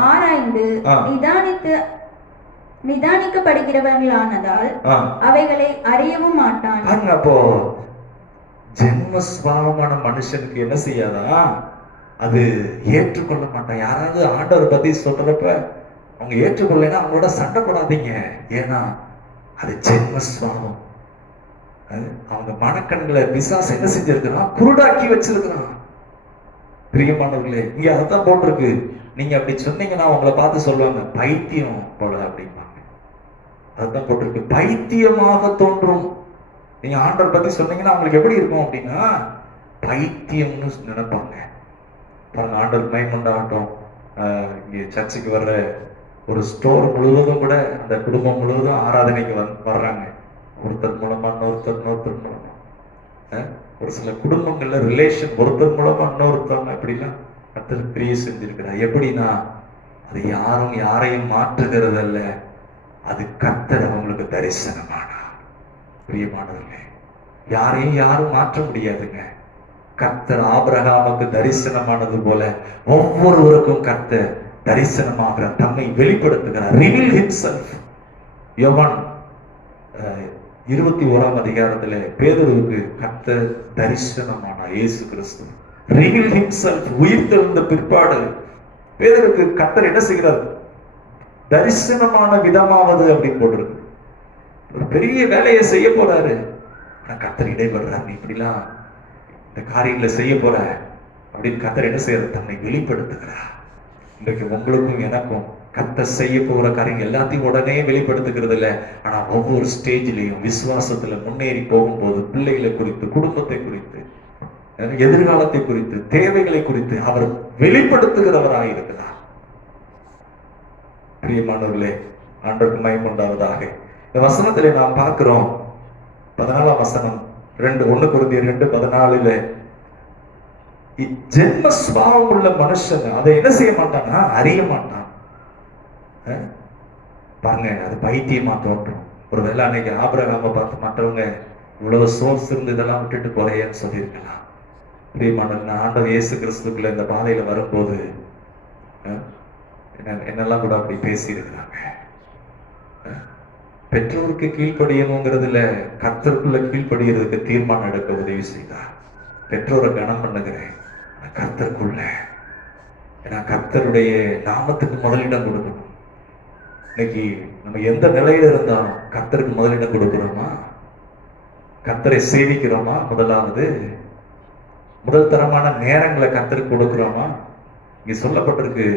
ஆராய்ந்து நிதானிக்கப்படுகிறவர்களானதால் அவைகளை அறியவும் மாட்டான். அப்போ ஜென்ம சுபாவமான மனுஷனுக்கு என்ன செய்யாதா? அது ஏற்றுக்கொள்ள மாட்டான். யாராவது ஆண்டவர் பத்தி சொல்றப்ப அவங்க ஏற்றுக்கொள்ளனா அவங்களோட சண்டை போடாதீங்க. ஏன்னா அது ஜென்ம சுபாவம். அவங்க மனக்கண்களை பிசாசு என்ன செஞ்சிருக்கிறான்? குருடாக்கி வச்சிருக்கிறான். பிரியமானவர்களே, இங்க அதான் போட்டிருக்கு. நீங்க அப்படி சொன்னீங்கன்னா அவங்களை பார்த்து சொல்லுவாங்க, பைத்தியம் போல அப்படிம்பாங்க. அதுதான் போட்டிருக்கு, பைத்தியமாக தோன்றும். நீங்க ஆண்டவர் பத்தி சொன்னீங்கன்னா அவங்களுக்கு எப்படி இருக்கும் அப்படின்னா, பைத்தியம்னு நினைப்பாங்க. பாருங்க, ஆண்டவர் மகிமையுண்டாகட்டும். இங்க சர்ச்சுக்கு வர்ற ஒரு ஸ்டோர் முழுவதும் கூட, அந்த குடும்பம் முழுவதும் ஆராதனைக்கு வர்றாங்க. ஒருத்தர் மூலமா இன்னொருத்தர் மூலமா. ஒரு சில குடும்பங்கள்ல ரிலேஷன் ஒருத்தர் மூலமா இன்னொருத்தவங்க இப்படிலாம் கர்த்தர் கிரியை செஞ்சிருக்கிறார். எப்படின்னா, அது யாரும் யாரையும் மாற்றுகிறது அல்ல, அது கர்த்தர் அவங்களுக்கு தரிசனமானார். பிரியமானவர்களே, யாரையும் யாரும் மாற்ற முடியாதுங்க. கர்த்தர் ஆபிரகாமுக்கு தரிசனமானது போல ஒவ்வொருவருக்கும் கர்த்தர் தரிசனமாக தம்மை வெளிப்படுத்துகிறார். reveal himself. யோவான் 21ஆம் அதிகாரத்துல பேதுருவுக்கு கர்த்தர் தரிசனமானார். இயேசு கிறிஸ்து reveal himself. உயிர்த்தெழுந்த பிற்பாடு பேதுருக்கு கர்த்தர் என்ன செய்கிறார்? தரிசனமான விதமாவது அப்படின்னு போட்டிருக்கு. ஒரு பெரிய வேலையை செய்ய போறாரு. கர்த்தர் இடைபடுறாரு, இப்படிலாம் இந்த காரியங்களை செய்ய போற அப்படின்னு கர்த்தர் என்ன செய்யறது? தன்னை வெளிப்படுத்துகிறார். இன்றைக்கு உங்களுக்கும் எனக்கும் கர்த்தர் செய்ய போகிற காரியங்கள் எல்லாத்தையும் உடனே வெளிப்படுத்துகிறது இல்லை. ஆனா ஒவ்வொரு ஸ்டேஜ்லயும் விசுவாசத்துல முன்னேறி போகும்போது பிள்ளைகளை குறித்து, குடும்பத்தை குறித்து, எதிர்காலத்தை குறித்து, தேவைகளை குறித்து அவர் வெளிப்படுத்துகிறவராக இருக்கிறார். பிரியமானவர்களே, ஆண்டவருக்கு மகிமை உண்டாவதாக. இந்த வசனத்திலே நாம் பார்க்கிறோம், 14ஆம் வசனம் 1 கொரிந்தியர் 2:14 ஜென்ம சுபாவம் உள்ள மனுஷன் அதை என்ன செய்ய மாட்டான்னா அறிய மாட்டான். பாருங்க, அது பைத்தியமா தோன்றும். ஒருவேளை அன்னைக்கு ஆபிரகாமை பார்த்து மற்றவங்க இவ்வளவு சோர்ஸ் இருந்து இதெல்லாம் விட்டுட்டு போறேன்னு சொல்லியிருக்கலாம். பிரியமானவர்களே, ஆண்டவர் இயேசு கிறிஸ்துக்குள்ள இந்த பாதையில வரும்போது என்னெல்லாம் கூட அப்படி பேசி இருக்கிறாங்க. பெற்றோருக்கு கீழ்ப்படியணுங்கிறதுல கர்த்தருக்குள்ள கீழ்ப்படியறதுக்கு தீர்மானம் எடுக்க உதவி செய்தார். பெற்றோரை கனம் பண்ணுகிறேன், கர்த்தருக்குள்ள, ஏன்னா கர்த்தருடைய நாமத்துக்கு முதலிடம் கொடுக்கணும். இன்னைக்கு நம்ம எந்த நிலையில இருந்தாலும் கர்த்தருக்கு முதலிடம் கொடுக்கிறோமா? கர்த்தரை சேவிக்கிறோமா? முதல் தரமான நேரங்களை கர்த்தருக்கு கொடுக்கிறோமா? இங்க சொல்லப்பட்டிருக்கு,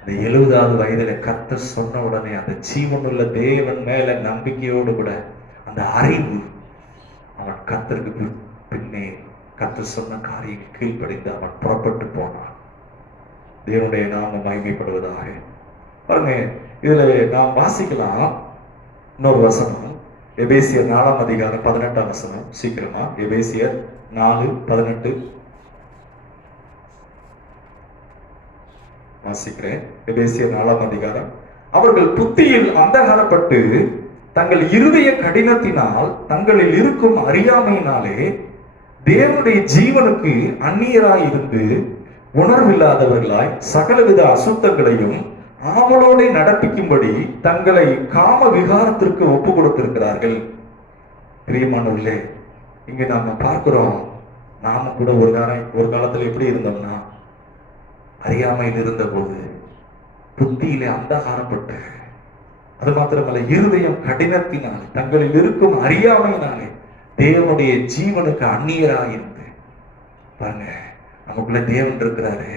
அந்த 70வது வயதுல கர்த்தர் சொன்ன உடனே அந்த ஜீவனுள்ள தேவன் மேல நம்பிக்கையோடு கூட அந்த அறிவு, அவன் கர்த்தருக்கு பின்னே கர்த்தர் சொன்ன காரியம் கீழ்ப்படிந்து அவன் புறப்பட்டு போனான். தேவனுடைய நாமம் மகிமைப்படுவதாக. பாருங்க, இதுல நாம் வாசிக்கலாம் இன்னொரு வசனம், எபேசியர் 4ஆம் அதிகாரம் 18ஆம் வசனம். சீக்கிரமா எபேசியர் 4:18 வாசிக்கிறேன். எபேசியர் 4ஆம் அதிகாரம். அவர்கள் புத்தியில் அந்தகாரப்பட்டு தங்கள் இருதய கடினத்தினால் தங்களில் இருக்கும் அறியாமையினாலே தேவனுடைய ஜீவனுக்கு அந்நியராய் இருந்து உணர்வில்லாதவர்களாய் சகலவித அசுத்தங்களையும் ஆவலோடு நடப்பிக்கும்படி தங்களை காம விகாரத்திற்கு ஒப்பு கொடுத்திருக்கிறார்கள். பிரியமானவர்களே, இங்க நாம பார்க்கிறோம், நாம கூட ஒரு காலத்துல எப்படி இருந்தோம்னா, அறியாமையில் இருந்த போது புத்தியிலே அந்தகாரப்பட்டு, அது மாத்திரமல்ல இருதயம் கடினத்தினாலே தங்களில் இருக்கும் அறியாமையினாலே தேவனுடைய ஜீவனுக்கு அந்நியராயிருந்து. பாருங்க, நமக்குள்ள தேவன் இருக்கிறாரு,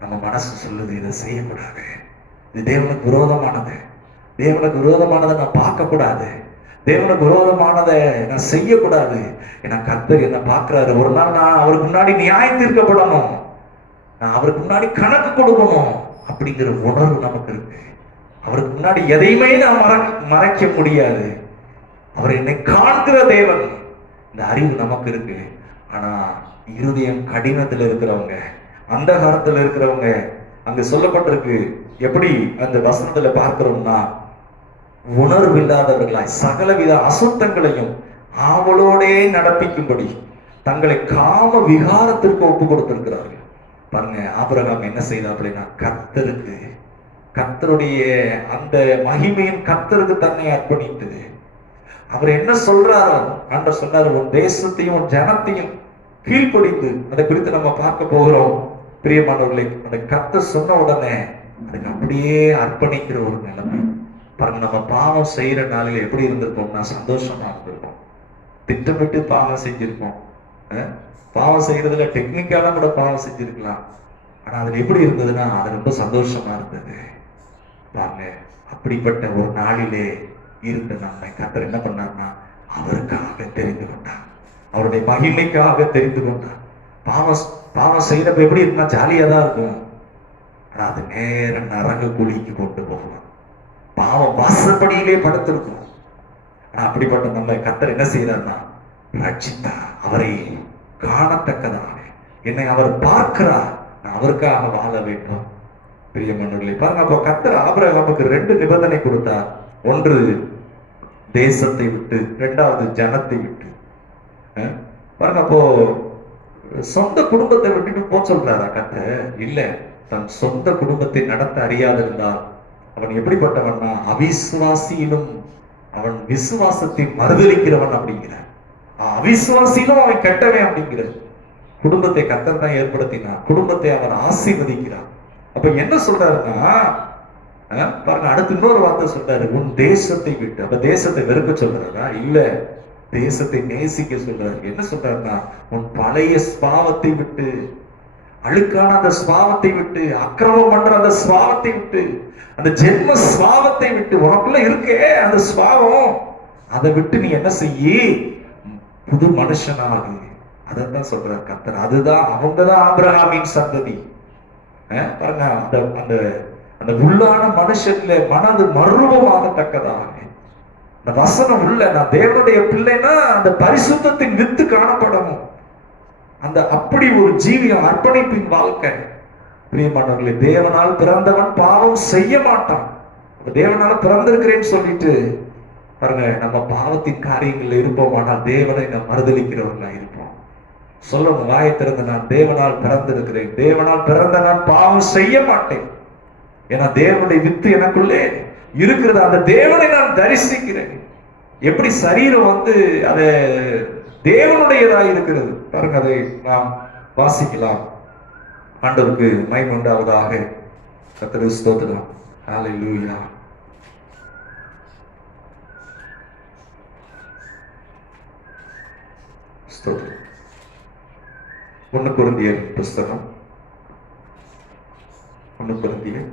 நம்ம மனசு சொல்லுது இதை செய்யக்கூடாது, இது தேவனுக்கு விரோதமானது, தேவனுக்கு விரோதமானதை நான் பார்க்க கூடாது, தேவனுக்கு விரோதமானதை நான் செய்யக்கூடாது. ஏன்னா கர்த்தர் என்ன பார்க்கிறாரு, ஒரு நாள் நான் அவருக்கு முன்னாடி நியாயம் தீர்க்கப்படணும், நான் அவருக்கு முன்னாடி கணக்கு கொடுக்கணும் அப்படிங்கிற உணர்வு நமக்கு இருக்கு. அவருக்கு முன்னாடி எதையுமே நான் மறைக்க முடியாது, அவர் என்னை காண்கிற தேவன், இந்த அறிவு நமக்கு இருக்கு. ஆனா இருதயம் கடினத்துல இருக்கிறவங்க, அந்தகாரத்துல இருக்கிறவங்க, அங்க சொல்லப்பட்டிருக்கு எப்படி அந்த வசனத்துல பார்க்கிறோம்னா, உணர்வில்லாதவர்களாய் சகலவித அசுத்தங்களையும் ஆவலோடே நடப்பிக்கும்படி தங்களை காம விகாரத்திற்கு ஒப்பு கொடுத்திருக்கிறார்கள். பாருங்க, ஆபிரகாம் என்ன செய்தார் அப்படின்னா, கர்த்தருடைய அந்த மகிமையின் கர்த்தருக்கு தன்னை அர்ப்பணித்தது. அவர் என்ன சொல்றாரோ, ஆண்டவர் சொன்னார், உன் தேசத்தையும் உன் ஜனத்தையும் கீழ்ப்படிந்து, அதை குறித்து நம்ம பார்க்க போகிறோம். பிரியமானவர்களே, அந்த கர்த்தர் சொன்ன உடனே அதுக்கு அப்படியே அர்ப்பணிக்கிற ஒரு நிலைமை. பாருங்க, நம்ம பாவம் செய்யற நாளில் எப்படி இருந்திருப்போம்னா சந்தோஷமா இருந்திருப்போம். திட்டமிட்டு பாவம் செஞ்சிருப்போம். பாவம் செய்யறதுல டெக்னிக்காலாம் கூட பாவம் செஞ்சிருக்கலாம். ஆனா அதுல எப்படி இருந்ததுன்னா அது ரொம்ப சந்தோஷமா இருந்தது. பாருங்க, அப்படிப்பட்ட ஒரு நாளிலே இருந்த நம்மை கர்த்தர் என்ன பண்ணார்னா, அவருக்காக தெரிந்து கொண்டார், அவருடைய மகிமைக்காக தெரிந்து கொண்டார். பாவம் செய்யறப்ப எப்படி இருக்குன்னா ஜாலியா தான் இருக்கும். ஆனா அது நேரம் நரக குழிக்கு கொண்டு போகலாம். பாவம் வாசப்படியிலே படுத்திருக்கும். ஆனா அப்படிப்பட்ட நம்ம கர்த்தர் என்ன செய்யறாருன்னா ரட்சித்தார், அவரை காணத்தக்கதாக என்னை அவர் பார்க்கிறார், நான் அவருக்காக வாழ வேண்டும். பிரியமானவர்களே, பாருங்க, அப்போ கர்த்தர் ஆபிரகாமுக்கு 2 நிபந்தனை கொடுத்தார். ஒன்று தேசத்தை விட்டு, 2வது ஜனத்தை விட்டு. பாருங்க, அப்போ சொந்த குடும்பத்தை விட்டுட்டு போக சொல்றாரா கர்த்தர்? இல்ல. தன் சொந்த குடும்பத்தை நடத்த அறியாதிருந்தால் அவன் எப்படிப்பட்டவன்னா அவிசுவாசியிலும் அவன் விசுவாசத்தை மறுதலிக்கிறவன் அப்படிங்கிற, அவிசுவாசியிலும் அவன் கெட்டவன் அப்படிங்கிற. குடும்பத்தை கர்த்தர் தான் ஏற்படுத்தினார், குடும்பத்தை அவர் ஆசீர்வதிக்கிறார். அப்ப என்ன சொல்றாருன்னா, பாருங்க, அடுத்து இன்னொரு வார்த்தை சொல்றாரு, உன் தேசத்தை விட்டு. அப்ப தேசத்தை வெறுக்க சொல்றாரா? இல்ல, தேசத்தை நேசிக்க சொல்றாரு. என்ன சொல்றாருன்னா, உன் பழைய ஸ்பாவத்தை விட்டு, அழுக்கான அந்த ஸ்பாவத்தை விட்டு, அக்கிரமம் பண்ற அந்த ஸ்பாவத்தை விட்டு, அந்த ஜென்ம ஸ்பாவத்தை விட்டு, உனக்குள்ள இருக்கே அந்த ஸ்பாவம், அதை விட்டு நீ என்ன செய்ய, புது மனுஷனாகு. அதான் சொல்றார் கர்த்தர். அதுதான், அவங்கதான் ஆபிரகாமின் சந்ததி. பாருங்க, அந்த அந்த உள்ளான மனுஷன்ல மனது மர்வமாகத்தக்கதாக அந்த வசனம் உள்ள நான் தேவனுடைய பிள்ளைன்னா அந்த பரிசுத்தத்தின் வித்து காணப்படணும். அந்த அப்படி ஒரு ஜீவியம், அர்ப்பணிப்பின் வாழ்க்கை. பிரியமானவர்களே, தேவனால் பிறந்தவன் பாவம் செய்ய மாட்டான். தேவனால பிறந்திருக்கிறேன்னு சொல்லிட்டு பாருங்க, நம்ம பாவத்தின் காரியங்கள்ல இருப்போமானால் தேவனை நாம் மறுதலிக்கிறவர்களா இருப்போம். சொல்லணும், வாயை திறந்து, நான் தேவனால் பிறந்திருக்கிறேன், தேவனால் பிறந்த நான் பாவம் செய்ய மாட்டேன். ஏன்னா தேவனுடைய வித்து எனக்குள்ளே இருக்கிறது, அந்த தேவனை நான் தரிசிக்கிறேன். எப்படி சரீரம் அது தேவனுடையதா இருக்கிறது பாருங்க. அதை நாம் வாசிக்கலாம். ஆண்டவருக்கு மகிமை உண்டாவதாக. கர்த்தருக்கு ஸ்தோத்திரம். ஹல்லேலூயா. ஸ்தோத்திரம். 1 கொரிந்தியர் புஸ்தகம் 1 கொரிந்தியர்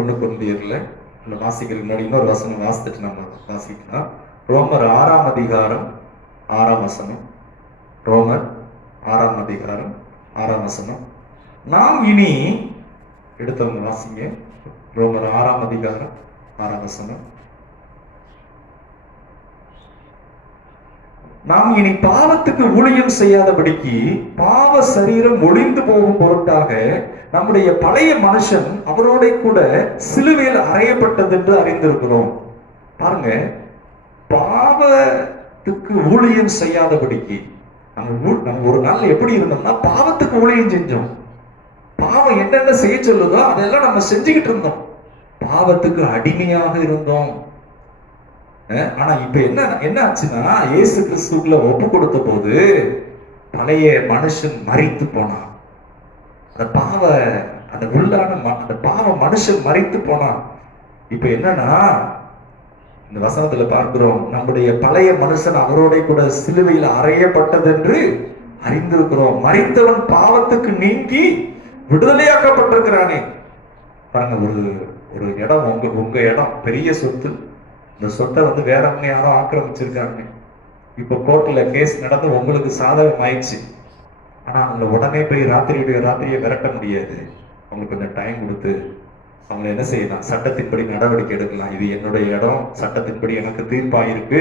1 கொரிந்தியர்ல வாசிக்கிறதுக்கு முன்னாடி இன்னொரு வசனம் வாசித்துட்டு நம்ம வாசிக்கலாம். ரோமர் 6ஆம் அதிகாரம் 6ஆம் வசனம். ரோமர் 6ஆம் அதிகாரம் 6ஆம் வசனம். நாம் இனி எடுத்தவங்க வாசிங்க. ரோமர் 6ஆம் அதிகாரம் 6ஆம் வசனம். நாம் இனி பாவத்துக்கு ஊழியம் செய்யாதபடிக்கு பாவ சரீரம் ஒழிந்து போகும் பொருட்டாக நம்முடைய பழைய மனுஷன் அவரோட கூட சிலுவையில் அறையப்பட்டது என்று அறிந்திருக்கிறோம். பாருங்க, பாவத்துக்கு ஊழியம் செய்யாதபடிக்கு நம்ம ஒரு நாள் எப்படி இருந்தோம்னா பாவத்துக்கு ஊழியம் செஞ்சோம். பாவம் என்னென்ன செய்ய சொல்லுதோ அதெல்லாம் நம்ம செஞ்சுக்கிட்டு இருந்தோம். பாவத்துக்கு அடிமையாக இருந்தோம். ஆனா இப்ப என்ன ஆச்சுன்னா, இயேசு கிறிஸ்துக்குள்ள ஒப்பு கொடுத்த போது பழைய மனுஷன் மரித்து போனான். அந்த உள்ளான அந்த பாவ மனுஷன் மரித்து போனான். இப்ப என்னன்னா, இந்த வசனத்துல பார்க்கிறோம், நம்முடைய பழைய மனுஷன் அவரோட கூட சிலுவையில் அறையப்பட்டது என்று அறிந்திருக்கிறோம். மரித்தவன் பாவத்துக்கு நீங்கி விடுதலையாக்கப்பட்டிருக்கிறானே. பாருங்க, ஒரு இடம், உங்க இடம் பெரிய சொத்து. இந்த சொத்தை வேறவங்க யாரோ ஆக்கிரமிச்சிருக்காங்க. இப்ப கோர்ட்ல கேஸ் நடந்து உங்களுக்கு சாதகம் ஆயிடுச்சு. ஆனா அவங்கள உடனே போய் ராத்திரியை விரட்ட முடியாது. அவங்களுக்கு கொஞ்சம் டைம் கொடுத்து அவங்க என்ன செய்யலாம், சட்டத்தின்படி நடவடிக்கை எடுக்கலாம். இது என்னுடைய இடம், சட்டத்தின்படி எனக்கு தீர்ப்பாயிருக்கு.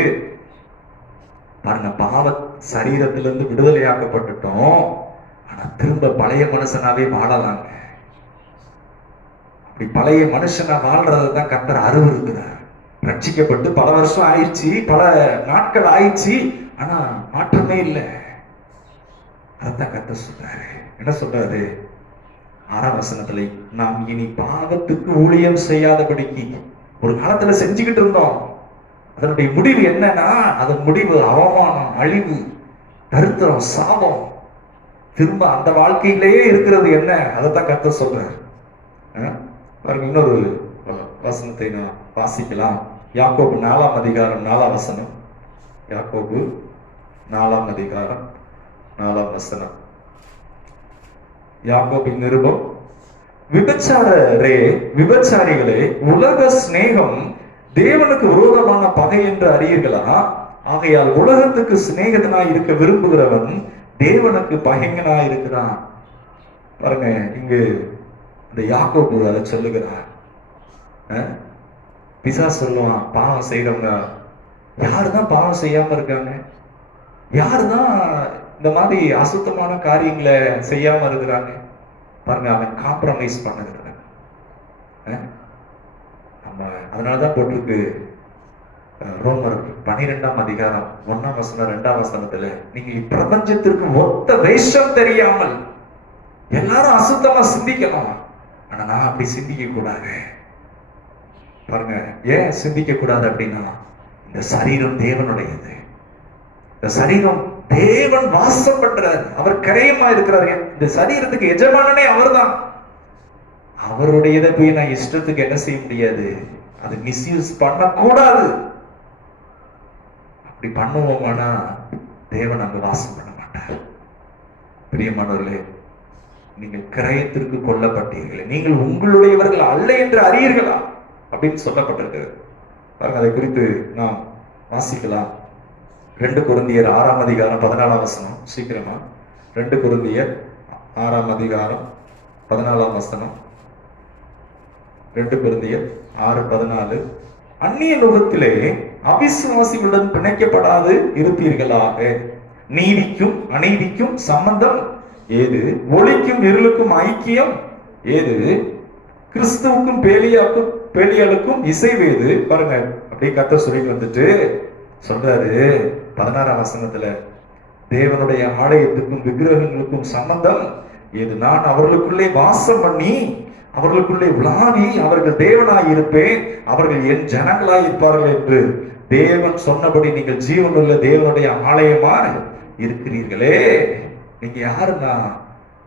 பாருங்க, பாவ சரீரத்திலிருந்து விடுதலையாக்கப்பட்டுட்டோம். ஆனா திரும்ப பழைய மனுஷனாவே வாழலாங்க. அப்படி பழைய மனுஷனா வாழ்றதுதான் கர்த்தர் அருவருக்கிறார். ரட்சிக்கப்பட்டு பல வருஷம் ஆயிடுச்சு, பல நாட்கள் ஆயிடுச்சு, ஆனா மாற்றமே இல்லை. அதான் கர்த்தர் சொல்றாரு. என்ன சொல்றாரு? 6ஆம் வசனத்துல, நாம் இனி பாவத்துக்கு ஊழியம் செய்யாதபடிக்கு ஒரு காலத்துல செஞ்சுக்கிட்டு இருந்தோம். அதனுடைய முடிவு என்னன்னா, அதன் முடிவு அவமானம், அழிவு, தரித்திரம், சாபம். திரும்ப அந்த வாழ்க்கையிலேயே இருக்கிறது என்ன, அதைத்தான் கர்த்தர் சொல்றாரு. இன்னொரு வசனத்தை நான் வாசிக்கலாம். யாக்கோபு 4ஆம் அதிகாரம் 4ஆம் வசனம். யாக்கோபு 4ஆம் அதிகாரம் 4ஆம் வசனம். யாக்கோபின் நிருபம். விபச்சாரிகளே, உலக சிநேகம் தேவனுக்கு விரோதமான பகை என்று அறியீர்களா? ஆகையால் உலகத்துக்கு சிநேகிதனாய் இருக்க விரும்புகிறவன் தேவனுக்கு பகைஞனாய் இருக்கிறான். பாருங்க, இங்கு இந்த யாக்கோபு அதை சொல்லுகிறார். பிசாசு சொல்லுவான், பாவம் செய்யறவங்க யாருதான் பாவம் செய்யாம இருக்காங்க, யாருதான் இந்த மாதிரி அசுத்தமான காரியங்களை செய்யாம இருக்கிறாங்க. பாருங்க, அவன் காம்ப்ரமைஸ் பண்ணுகிறான். நம்ம அதனாலதான் போட்டிருக்கு ரோமர் 12ஆம் அதிகாரம் 1ஆம் வசனம் 2ஆம் வசனத்துல, நீங்க பிரபஞ்சத்திற்கு ஒத்த வேஷம் தெரியாமல் எல்லாரும் அசுத்தமா சிந்திக்கலாம், ஆனா நான் அப்படி சிந்திக்க கூடாது. பாருங்க, ஏன் சிந்திக்க கூடாது அப்படின்னா, இந்த சரீரம் தேவனுடையது. இந்த சரீரம் தேவன் வாசம் பண்றார். அவர் கரையமா இருக்கிறார். இந்த சரீரத்துக்கு எஜமானனே அவர்தான். அவருடையதை போய் நான் இஷ்டத்துக்கு என்ன செய்ய முடியாது, அது மிஸ்யூஸ் பண்ணக்கூடாது. அப்படி பண்ணுவோமானா தேவன் அங்கு வாசம் பண்ண மாட்டார். பிரியமானவர்களே, நீங்கள் கிரயத்திற்கு கொல்லப்பட்டீர்களே, நீங்கள் உங்களுடையவர்கள் அல்ல என்று அறியீர்களா அப்படின்னு சொல்லப்பட்டிருக்கிறது. பாருங்க, அதை குறித்து நாம் வாசிக்கலாம். 2 கொரிந்தியர் 6ஆம் அதிகாரம் 14ஆம் வசனம். சீக்கிரமா 2 கொரிந்தியர் 6ஆம் அதிகாரம் 14ஆம் வசனம், 2 கொரிந்தியர் 6:14. அந்நிய நுகத்திலே அவிசுவாசிகளுடன் பிணைக்கப்படாது இருப்பீர்களாக. நீதிக்கும் அநீதிக்கும் சம்பந்தம் ஏது? ஒளிக்கும் இருளுக்கும் ஐக்கியம் ஏது? கிறிஸ்துவுக்கும் பேலியாளுக்கும் இசைவேது? பாருங்க, அப்படியே கர்த்தர் சொல்லிட்டு வந்துட்டு சொல்றாரு 16ஆம் வசனத்துல, தேவனுடைய ஆலயத்துக்கும் விக்கிரகங்களுக்கும் சம்பந்தம் ஏது? நான் அவர்களுக்குள்ளே வாசம் பண்ணி அவர்களுக்குள்ளே உலாவி அவர்கள் தேவனாய் இருப்பேன், அவர்கள் என் ஜனங்களாய் இருப்பார்கள் என்று தேவன் சொன்னபடி நீங்கள் ஜீவனுள்ள தேவனுடைய ஆலயமா இருக்கிறீர்களே. நீங்க யாருன்னா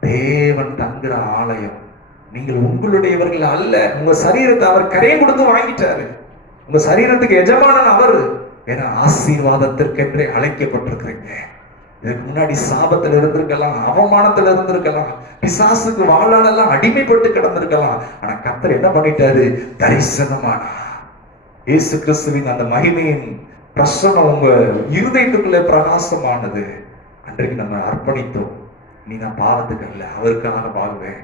தேவன் தங்குற ஆலயம். நீங்கள் உங்களுடையவர்கள் அல்ல. உங்க சரீரத்தை அவர் கரையை கொடுத்து வாங்கிட்டாரு. உங்க சரீரத்துக்கு எஜமானன் அவர். ஏன்னா ஆசீர்வாதத்திற்கென்றே அழைக்கப்பட்டிருக்கிறீங்க. இதுக்கு முன்னாடி சாபத்துல இருந்திருக்கலாம், அவமானத்துல இருந்திருக்கலாம், பிசாசுக்கு வாழ்நாளெல்லாம் அடிமைப்பட்டு கிடந்திருக்கலாம். ஆனா கர்த்தர் என்ன பண்ணிட்டாரு? தரிசனமானா இயேசு கிறிஸ்துவின் அந்த மகிமையின் பிரசனம் உங்க இருதயத்துக்குள்ளே பிரகாசமானது. அன்றைக்கு நம்ம அர்ப்பணித்தோம். நீ நான் பாவத்துக்கு அல்ல, அவருக்காக வாழ்வேன்,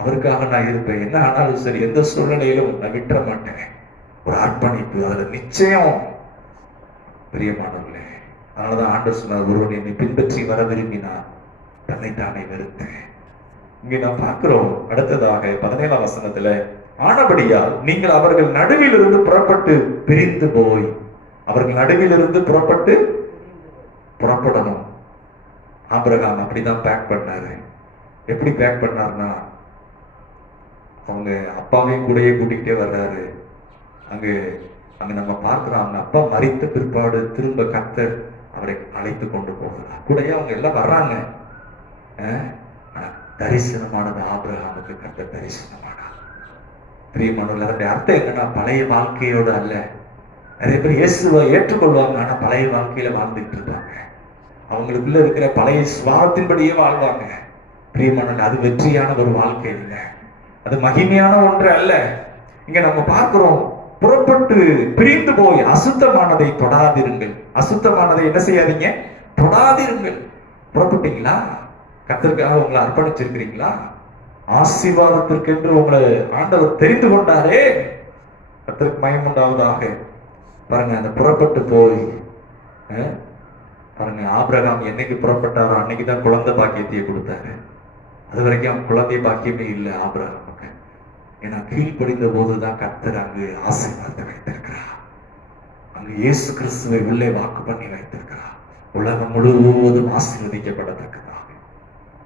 அவருக்காக நான் இருப்பேன், என்ன ஆனாலும் சரி, எந்த சூழ்நிலையிலும் நான் விட்டுற மாட்டேன். ஒரு அர்ப்பணிப்பு, அதுல நிச்சயம் பிரியமானவர்களே. அதனாலதான் ஆண்டவர் சொன்னார், ஒருவன் என்னை பின்பற்றி வர விரும்பினார் தன்னைத்தானே வெறுத்தேன். இங்கே நாம் பார்க்கிறோம் அடுத்ததாக 17ஆம் வசனத்துல, ஆனபடியால் நீங்கள் அவர்கள் நடுவில் இருந்து புறப்பட்டு பிரிந்து போய். அவர்கள் நடுவில் இருந்து புறப்படணும். ஆபிரகாம் அப்படிதான் பேக் பண்ணாரு. எப்படி பேக் பண்ணார்னா, அவங்க அப்பாவையும் கூடயே கூட்டிகிட்டே வர்றாரு. அங்க நம்ம பார்க்கிறோம், அவங்க அப்பா மரித்த பிற்பாடு திரும்ப கர்த்தர் அவரை அழைத்து கொண்டு போகிறார். கூடயே அவங்க எல்லாம் வர்றாங்க. தரிசனமானது ஆபிரகாமுக்கு கர்த்தர் தரிசனமானார். பிரியமானவர்களே, அதனுடைய அர்த்தம் என்னன்னா, பழைய வாழ்க்கையோடு அல்ல. நிறைய பேர் இயேசுவை ஏற்றுக்கொள்வாங்க, ஆனா பழைய வாழ்க்கையில வாழ்ந்துட்டு இருப்பாங்க. அவங்களுக்குள்ள இருக்கிற பழைய சுவாபத்தின்படியே வாழ்வாங்க. பிரியமானவர்களே, அது வெற்றியான ஒரு வாழ்க்கை இல்லை, அது மகிமையான ஒன்று அல்ல. இங்க நம்ம பார்க்கிறோம், புறப்பட்டு பிரிந்து போய் அசுத்தமானதை தொடாதிருங்கள். அசுத்தமானதை என்ன செய்யாதீங்க? தொடாதிருங்கள். புறப்பட்டீங்களா? கர்த்தருக்காக உங்களை அர்ப்பணிச்சிருக்கிறீங்களா? ஆசீர்வாதத்திற்கென்று உங்களை ஆண்டவர் தெரிந்து கொண்டாரே. கர்த்தருக்கு மகிமை உண்டாவதாக. பாருங்க, அந்த புறப்பட்டு போய் பாருங்க, ஆபிரகாம் என்னைக்கு புறப்பட்டாரோ அன்னைக்குதான் குழந்தை பாக்கியத்தையே கொடுத்தாரு. அது வரைக்கும் அவன் குழந்தை பாக்கியமே இல்லை ஆபிரகாமுக்கு. ஏன்னா கீழ்ப்படிந்த போதுதான் கர்த்தர் அங்கு ஆசீர்வாதத்தை வைத்திருக்கிறார். அங்கு இயேசு கிறிஸ்துவை உள்ளே வாக்கு பண்ணி வைத்திருக்கிறார். உலகம் முழுவதும் ஆசீர்வதிக்கப்படத்தக்கதாக.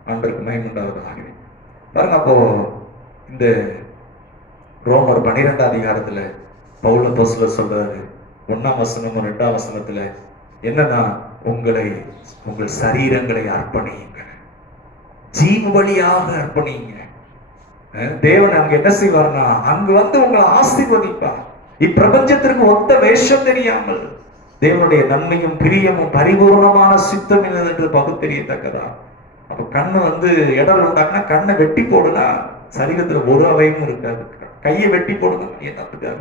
ஆண்டவருக்கு மகிமை உண்டாவதாக. பாருங்க, அப்போ இந்த ரோமர் 12ஆம் அதிகாரத்துல பவுல் அப்போஸ்தலர் சொல்றாரு, 1ஆம் வசனம் 2ஆம் வசனத்துல என்னன்னா, உங்கள் சரீரங்களை அர்ப்பணியுங்க, ஜீவ பலியாக அர்ப்பணியுங்க. தேவன் அங்க என்ன செய்வார்னா, அங்க வந்து உங்களை ஆசீர்வதிப்பார். இப்பிரபஞ்சத்திற்கு ஒத்த வேஷம் தெரியாமல் தேவனுடைய நன்மையும் பிரியமும் பரிபூர்ணமான சித்தம் என்று பகுத்தெரியத்தக்கதா. அப்ப கண்ணு வந்து இடர் உண்டாக்குனா கண்ணை வெட்டி போடுனா சரீரத்துல ஒரு அவையும் இருக்காது. கையை வெட்டி போடுங்க என்னத்துக்காக?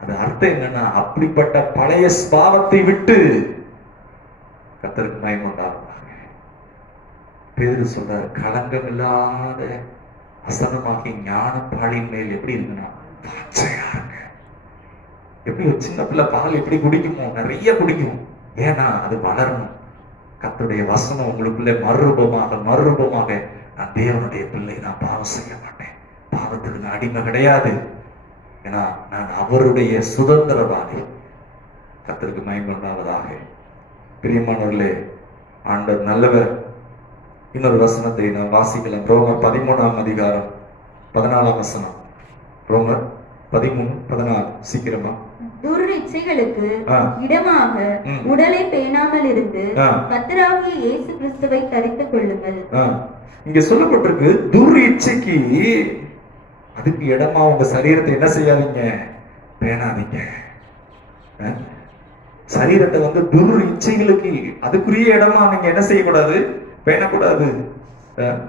அது அர்த்தம் என்னன்னா, அப்படிப்பட்ட பழைய ஸ்பாவத்தை விட்டு கர்த்தருக்கு மகிமை உண்டாகுவாங்க. பேதுரு சொல்றாரு, களங்கம் இல்லாத அசனமாகி ஞான பாலின் மேல் எப்படி இருக்குன்னா பச்சையா இருக்கு. எப்படி ஒரு சின்ன பிள்ளை பால் எப்படி குடிக்குமோ, நிறைய குடிக்கும். ஏன்னா அது வளரணும். கர்த்தருடைய வசனம் உங்களுக்குள்ளே மறுரூபமாக நான் தேவனுடைய பிள்ளை, நான் பாவம் செய்ய மாட்டேன், பாவத்துக்கு நான் அடிமை கிடையாது, ஏன்னா நான் அவருடைய சுதந்திரவாதி. கர்த்தருக்கு மகிமை உண்டாவதாக. பிரியமானவர்களே, ஆண்டவர் நல்லவர். இன்னொரு வசனத்தை நாம் வாசிக்கலாம். ரோமர் 13ஆம் அதிகாரம் 14ஆம் வசனம். ரோமர் 13:14. சீக்கிரமா. துரிச்சைகளுக்கு இடமாக உடலை பேணாமல் இருந்து கர்த்தராகிய இயேசு கிறிஸ்துவை தரித்துக் கொள்ளுங்கள். இங்க சொல்லப்பட்டிருக்கு, துரிச்சைக்கு அதுக்கு இடமா உங்க சரீரத்தை என்ன செய்யாதீங்க? பேணாதீங்க. சரீரத்தை வந்து துரிச்சைகளுக்கு அதுக்குரிய இடமா நீங்க என்ன செய்யக்கூடாது? பேணக்கூடாது.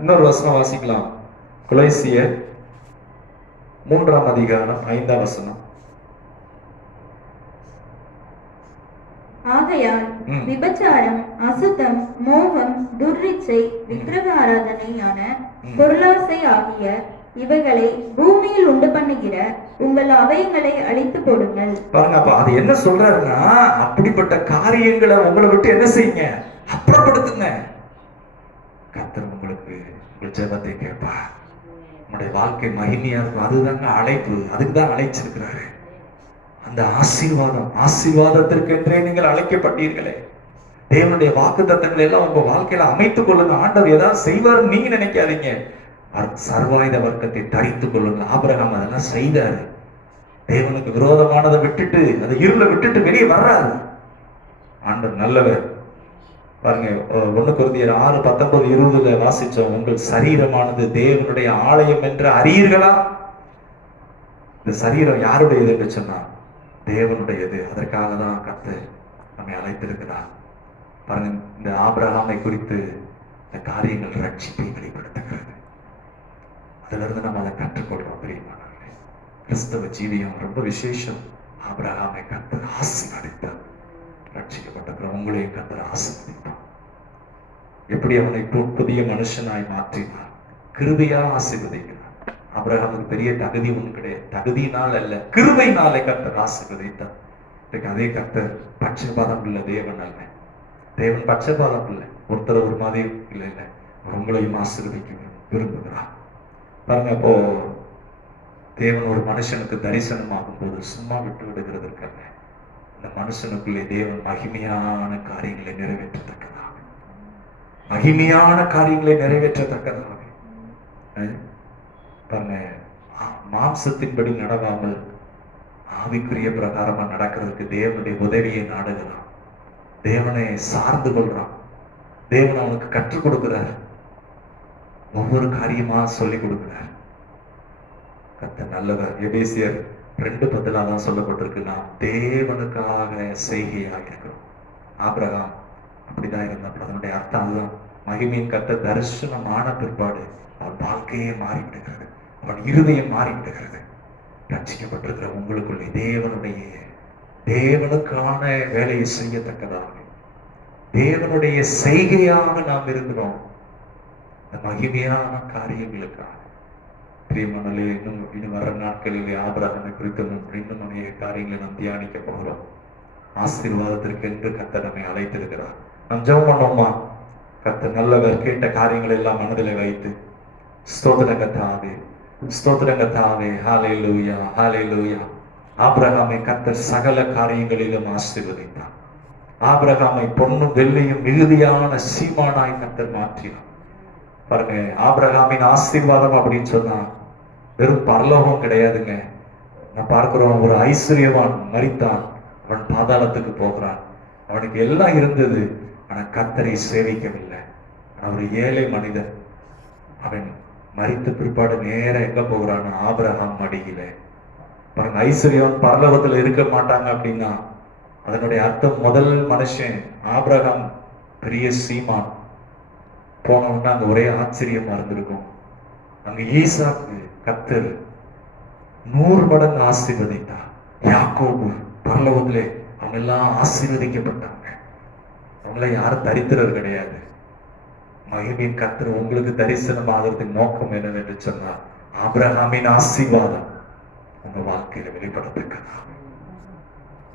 இன்னொரு வசனம் வாசிக்கலாம். கொலோசியர் 3ஆம் அதிகாரம் 5ஆம் வசனம். ஆகையால் விபச்சாரம், அசுத்தம், மோகம், துர்ரிச்சை இச்சை, விக்கிரக ஆராதனையான பொருளாசை ஆகிய இவைகளை பூமியில் உண்டு பண்ணுகிற உங்கள் அவயங்களை அழித்து போடுங்கள். பாருங்க, அப்ப அது என்ன சொல்றாருன்னா, அப்படிப்பட்ட காரியங்களை உங்களை விட்டு என்ன செய்யுங்க, அப்புறப்படுத்துங்க. கர்த்தர் உங்களுக்கு உங்கள் ஜெபத்தை கேட்பார். உங்களுடைய வாழ்க்கை மகிமையா இருக்கும். அதுதாங்க அழைப்பு. அதுக்குதான் அழைச்சிருக்கிறாரு. அந்த ஆசீர்வாதத்திற்கென்றே நீங்கள் அழைக்கப்பட்டீர்களே. தேவனுடைய வாக்குத்தத்தங்களை எல்லாம் உங்க வாழ்க்கையில அமைத்துக் கொள்ளுங்க. ஆண்டவர் ஏதாவது செய்வார் நீங்க நினைக்காதீங்க. சர்வாயுத வர்க்கத்தை தரித்துக் கொள்ளுங்க. ஆபிரகாம் அதெல்லாம் செய்தாரு. தேவனுக்கு விரோதமானதை விட்டுட்டு, அதை இருளை விட்டுட்டு வெளியே வர்றாரு. ஆண்டவர் நல்லவர். பாருங்க, 1 கொரிந்தியர் 6:19-20 வாசிச்சோம். உங்கள் சரீரமானது தேவனுடைய ஆலயம் என்று அறியீர்களா? இந்த சரீரம் யாருடையது என்று சொன்னா தேவனுடையது. அதற்காக தான் கர்த்தர் நம்மை அழைத்திருக்கிறார். பாருங்க, இந்த ஆபிரகாமை குறித்து இந்த காரியங்கள் ரட்சிப்பை வெளிப்படுத்துகிறது. அதுல இருந்து நம்ம அதை கற்றுக்கொள்றோம். பிரியமானவர்களே, கிறிஸ்தவ ஜீவியம் ரொம்ப விசேஷம். ஆபிரகாமை கர்த்தர் ஆசீர்வதித்தார். ரட்சிக்கப்பட்ட உங்களையும் கர்த்தர் ஆசீர்வதிப்பார். எப்படி அவனை புதிய மனுஷனாய் மாற்றினார், கிருபையா ஆசீர்வதிக்கிறார். ஆபிரகாமுக்கு பெரிய தகுதி ஒண்ணு கிடையாது. தகுதியினால் அல்ல, கிருபையினாலே கர்த்தர் ஆசீர்வதித்தார். அதே கர்த்தர் பட்சபாதம் இல்லை தேவன் அல்ல. தேவன் பட்சபாதம் இல்லை. ஒருத்தர் ஒரு மாதிரி இல்லை. உங்களையும் ஆசீர்வதிக்க விரும்புகிறார். பாருங்க, அப்போ தேவன் ஒரு மனுஷனுக்கு தரிசனமாகும் போது சும்மா விட்டு விடுகிறதற்கல்ல, இந்த மனுஷனுக்குள்ளே தேவன் மகிமையான காரியங்களை நிறைவேற்றத்தக்கதாக, மகிமையான காரியங்களை நிறைவேற்றத்தக்கதாக. பாருங்க, மாம்சத்தின்படி நடவாமல் ஆவிக்குரிய பிரகாரமா நடக்கிறதுக்கு தேவனுடைய உதவியை நாடுகிறான். தேவனை சார்ந்து கொள்றான். தேவன் அவனுக்கு கற்றுக் கொடுக்கிறார். ஒவ்வொரு காரியமா சொல்லிக் கொடுக்கிறார். கர்த்தர் நல்லவர். எபேசியர் 2:10 தான் சொல்லப்பட்டிருக்கு, நாம் தேவனுக்காக செய்கையாக இருக்கிறோம். ஆபிரகாம் அப்படிதான் இருந்தார். அதனுடைய அர்த்தம் அதுதான். மகிமையின் கர்த்தர் தரிசனமான பிற்பாடு அவன் வாழ்க்கையே மாறிவிடுகிறது. அவன் இருதயம் மாறிவிடுகிறது. ரட்சிக்கப்பட்டிருக்கிற உங்களுக்குள்ளே தேவனுக்கான வேலையை செய்யத்தக்கதாக தேவனுடைய செய்கையாக நாம் இருக்கிறோம். இந்த மகிமையான காரியங்களுக்காக. பிரியமானவர்களே, இன்னும் வர நாட்களிலே ஆபிரகாமை குறித்து இன்னும் நிறைய காரியங்களை நாம் தியானிக்க போகிறோம். ஆசீர்வாதத்திற்கு என்று கர்த்தர் நம்மை அழைத்திருக்கிறார். நாம் ஜெபம் பண்ணோமா? கர்த்தர் நல்லவர். கேட்ட காரியங்களை எல்லாம் மனதில் வைத்து ஸ்தோத்திரங்கத்தாவே, ஸ்தோத்திரங்கத்தாவே. ஹல்லேலூயா, ஹல்லேலூயா. ஆபிரகாமை கர்த்தர் சகல காரியங்களிலும் ஆசீர்வதித்தார். ஆபிரகாமை பொன்னும் வெள்ளியும் மிகுதியான சீமானாய் கர்த்தர் மாற்றினார். பாருங்க, ஆபிரகாமின் ஆசீர்வாதம் அப்படின்னு சொன்னா வெறும் பரலோகம் கிடையாதுங்க. நான் பார்க்கிறோம், ஒரு ஐஸ்வர்யவான் மரித்தான், அவன் பாதாளத்துக்கு போகிறான். அவனுக்கு எல்லாம் இருந்தது, ஆனா கர்த்தரை சேவிக்கவில்லை. ஒரு ஏழை மனிதன், அவன் மரித்த பிற்பாடு நேர எங்க போகிறான்? ஆபிரகாம் மடியில. பாருங்க, ஐஸ்வர்யவான் பரலோகத்துல இருக்க மாட்டாங்க அப்படின்னா அதனுடைய அர்த்தம் முதல் மனுஷன் ஆபிரகாம் பெரிய சீமான் போனோம்னா அங்க ஒரே ஆச்சரியமா இருந்திருக்கும். அங்க ஈசாக்கு கர்த்தர் 100 மடங்கு ஆசீர்வதித்தார். யாக்கோபு பரலோகத்திலே அவங்க எல்லாம் ஆசீர்வதிக்கப்பட்டாங்க. அவங்கள யாரும் தரித்திரர் கிடையாது. மகிமையின் கர்த்தர் உங்களுக்கு தரிசனம் ஆகிறதுக்கு நோக்கம் என்னவென்று சொன்னார், ஆபிரகாமின் ஆசீர்வாதம் உங்க வாழ்க்கையில வெளிப்படத்தக்கதா.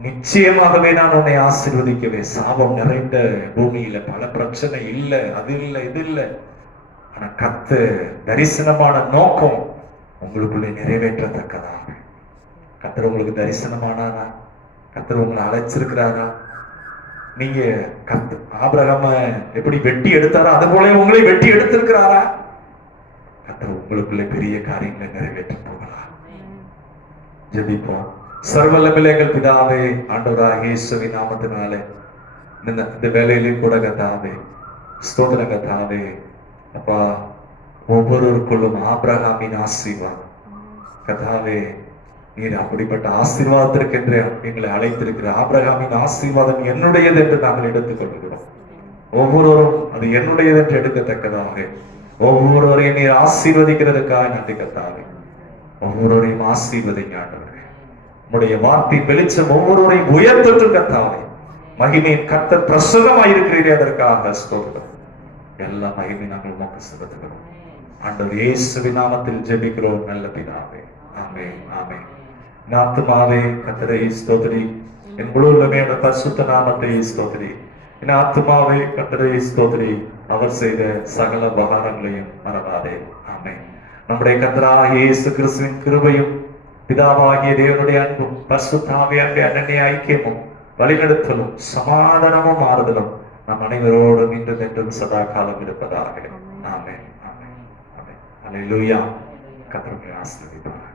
நிச்சயமாகவே நான் உன்னை ஆசீர்வதிக்கவே. சாபம் நிறைந்த பூமியில பல பிரச்சனை இல்லை, அது இல்லை, இது இல்லை. ஆனா கர்த்தர் தரிசனமான நோக்கம் உங்களுக்குள்ளே நிறைவேற்றத்தக்கதாக. கர்த்தர் உங்களுக்கு தரிசனமானாரா? கர்த்தர் உங்களை அழைச்சிருக்கிறாரா? நீங்க ஆபிரகாம எப்படி வெட்டி எடுத்தாரோ அது போல உங்களை வெட்டி எடுத்திருக்கிறாரா? கர்த்தர் உங்களுக்குள்ளே பெரிய காரியங்களை நிறைவேற்ற போகிறார். ஜெபிப்போம். சர்வவல்லமையுள்ள எங்கள் பிதாவே, ஆண்டவராகிய இயேசுவின் நாமத்தினாலே இந்த வேலையிலே கூட கர்த்தாவே ஸ்தோத்திரம் கர்த்தாவே. அப்பா, ஒவ்வொருவருக்குள்ளும் ஆபிரகாமின் ஆசீர்வாதம் கர்த்தாவே, நீர் அப்படிப்பட்ட ஆசீர்வாதத்திற்கென்று எங்களை அழைத்திருக்கிற ஆபிரகாமின் ஆசீர்வாதம் என்னுடையது என்று நாங்கள் எடுத்துக் கொள்கிறோம். ஒவ்வொருவரும் அது என்னுடையது என்று எடுக்கத்தக்கதாக ஒவ்வொருவரையும் நீர் ஆசீர்வதிக்கிறதுக்காக நன்றி கர்த்தாவே. ஒவ்வொருவரையும் ஆசீர்வதிங்க ஆண்டவரே. உம்முடைய வார்த்தை வெளிச்சம் ஒவ்வொருவரையும் உயர்த்தட்டும் கர்த்தாவே. மகிமையின் கர்த்தர் பிரசன்னமாயிருக்கிறீரே, அதற்காக ஸ்தோத்திரம். எல்லா மகிமை நாங்கள் உமக்கு செலுத்துகிறோம். ஆண்டவர் இயேசுவின் நாமத்தில் ஜெபிக்கிறோம் நல்ல பிதாவே. ஆமென், ஆமென். என் ஆத்துமாவே கர்த்தரை ஸ்தோத்திரி, என் முழு உள்ளமே அந்த பரிசுத்த நாமத்தை ஸ்தோத்திரி. என் ஆத்துமாவே கர்த்தரை ஸ்தோத்திரி, அவர் செய்த சகல உபகாரங்களையும் மறவாதே. ஆமென். நம்முடைய கர்த்தராகிய இயேசு கிறிஸ்துவின் கிருபையும் பிதாவாகிய தேவனுடைய அன்பும் பரிசுத்த ஆவியானுடைய அனன்ய ஐக்கியமும் வழிநடத்தலும் சமாதானமும் ஆறுதலும் நம் அனைவரோடும் இன்றும் என்றும் சதா காலம் இருப்பதாக. ஆமென், ஆமென், ஆமென். அல்லேலூயா. கர்த்தர் உங்களை ஆசீர்வதிப்பார்.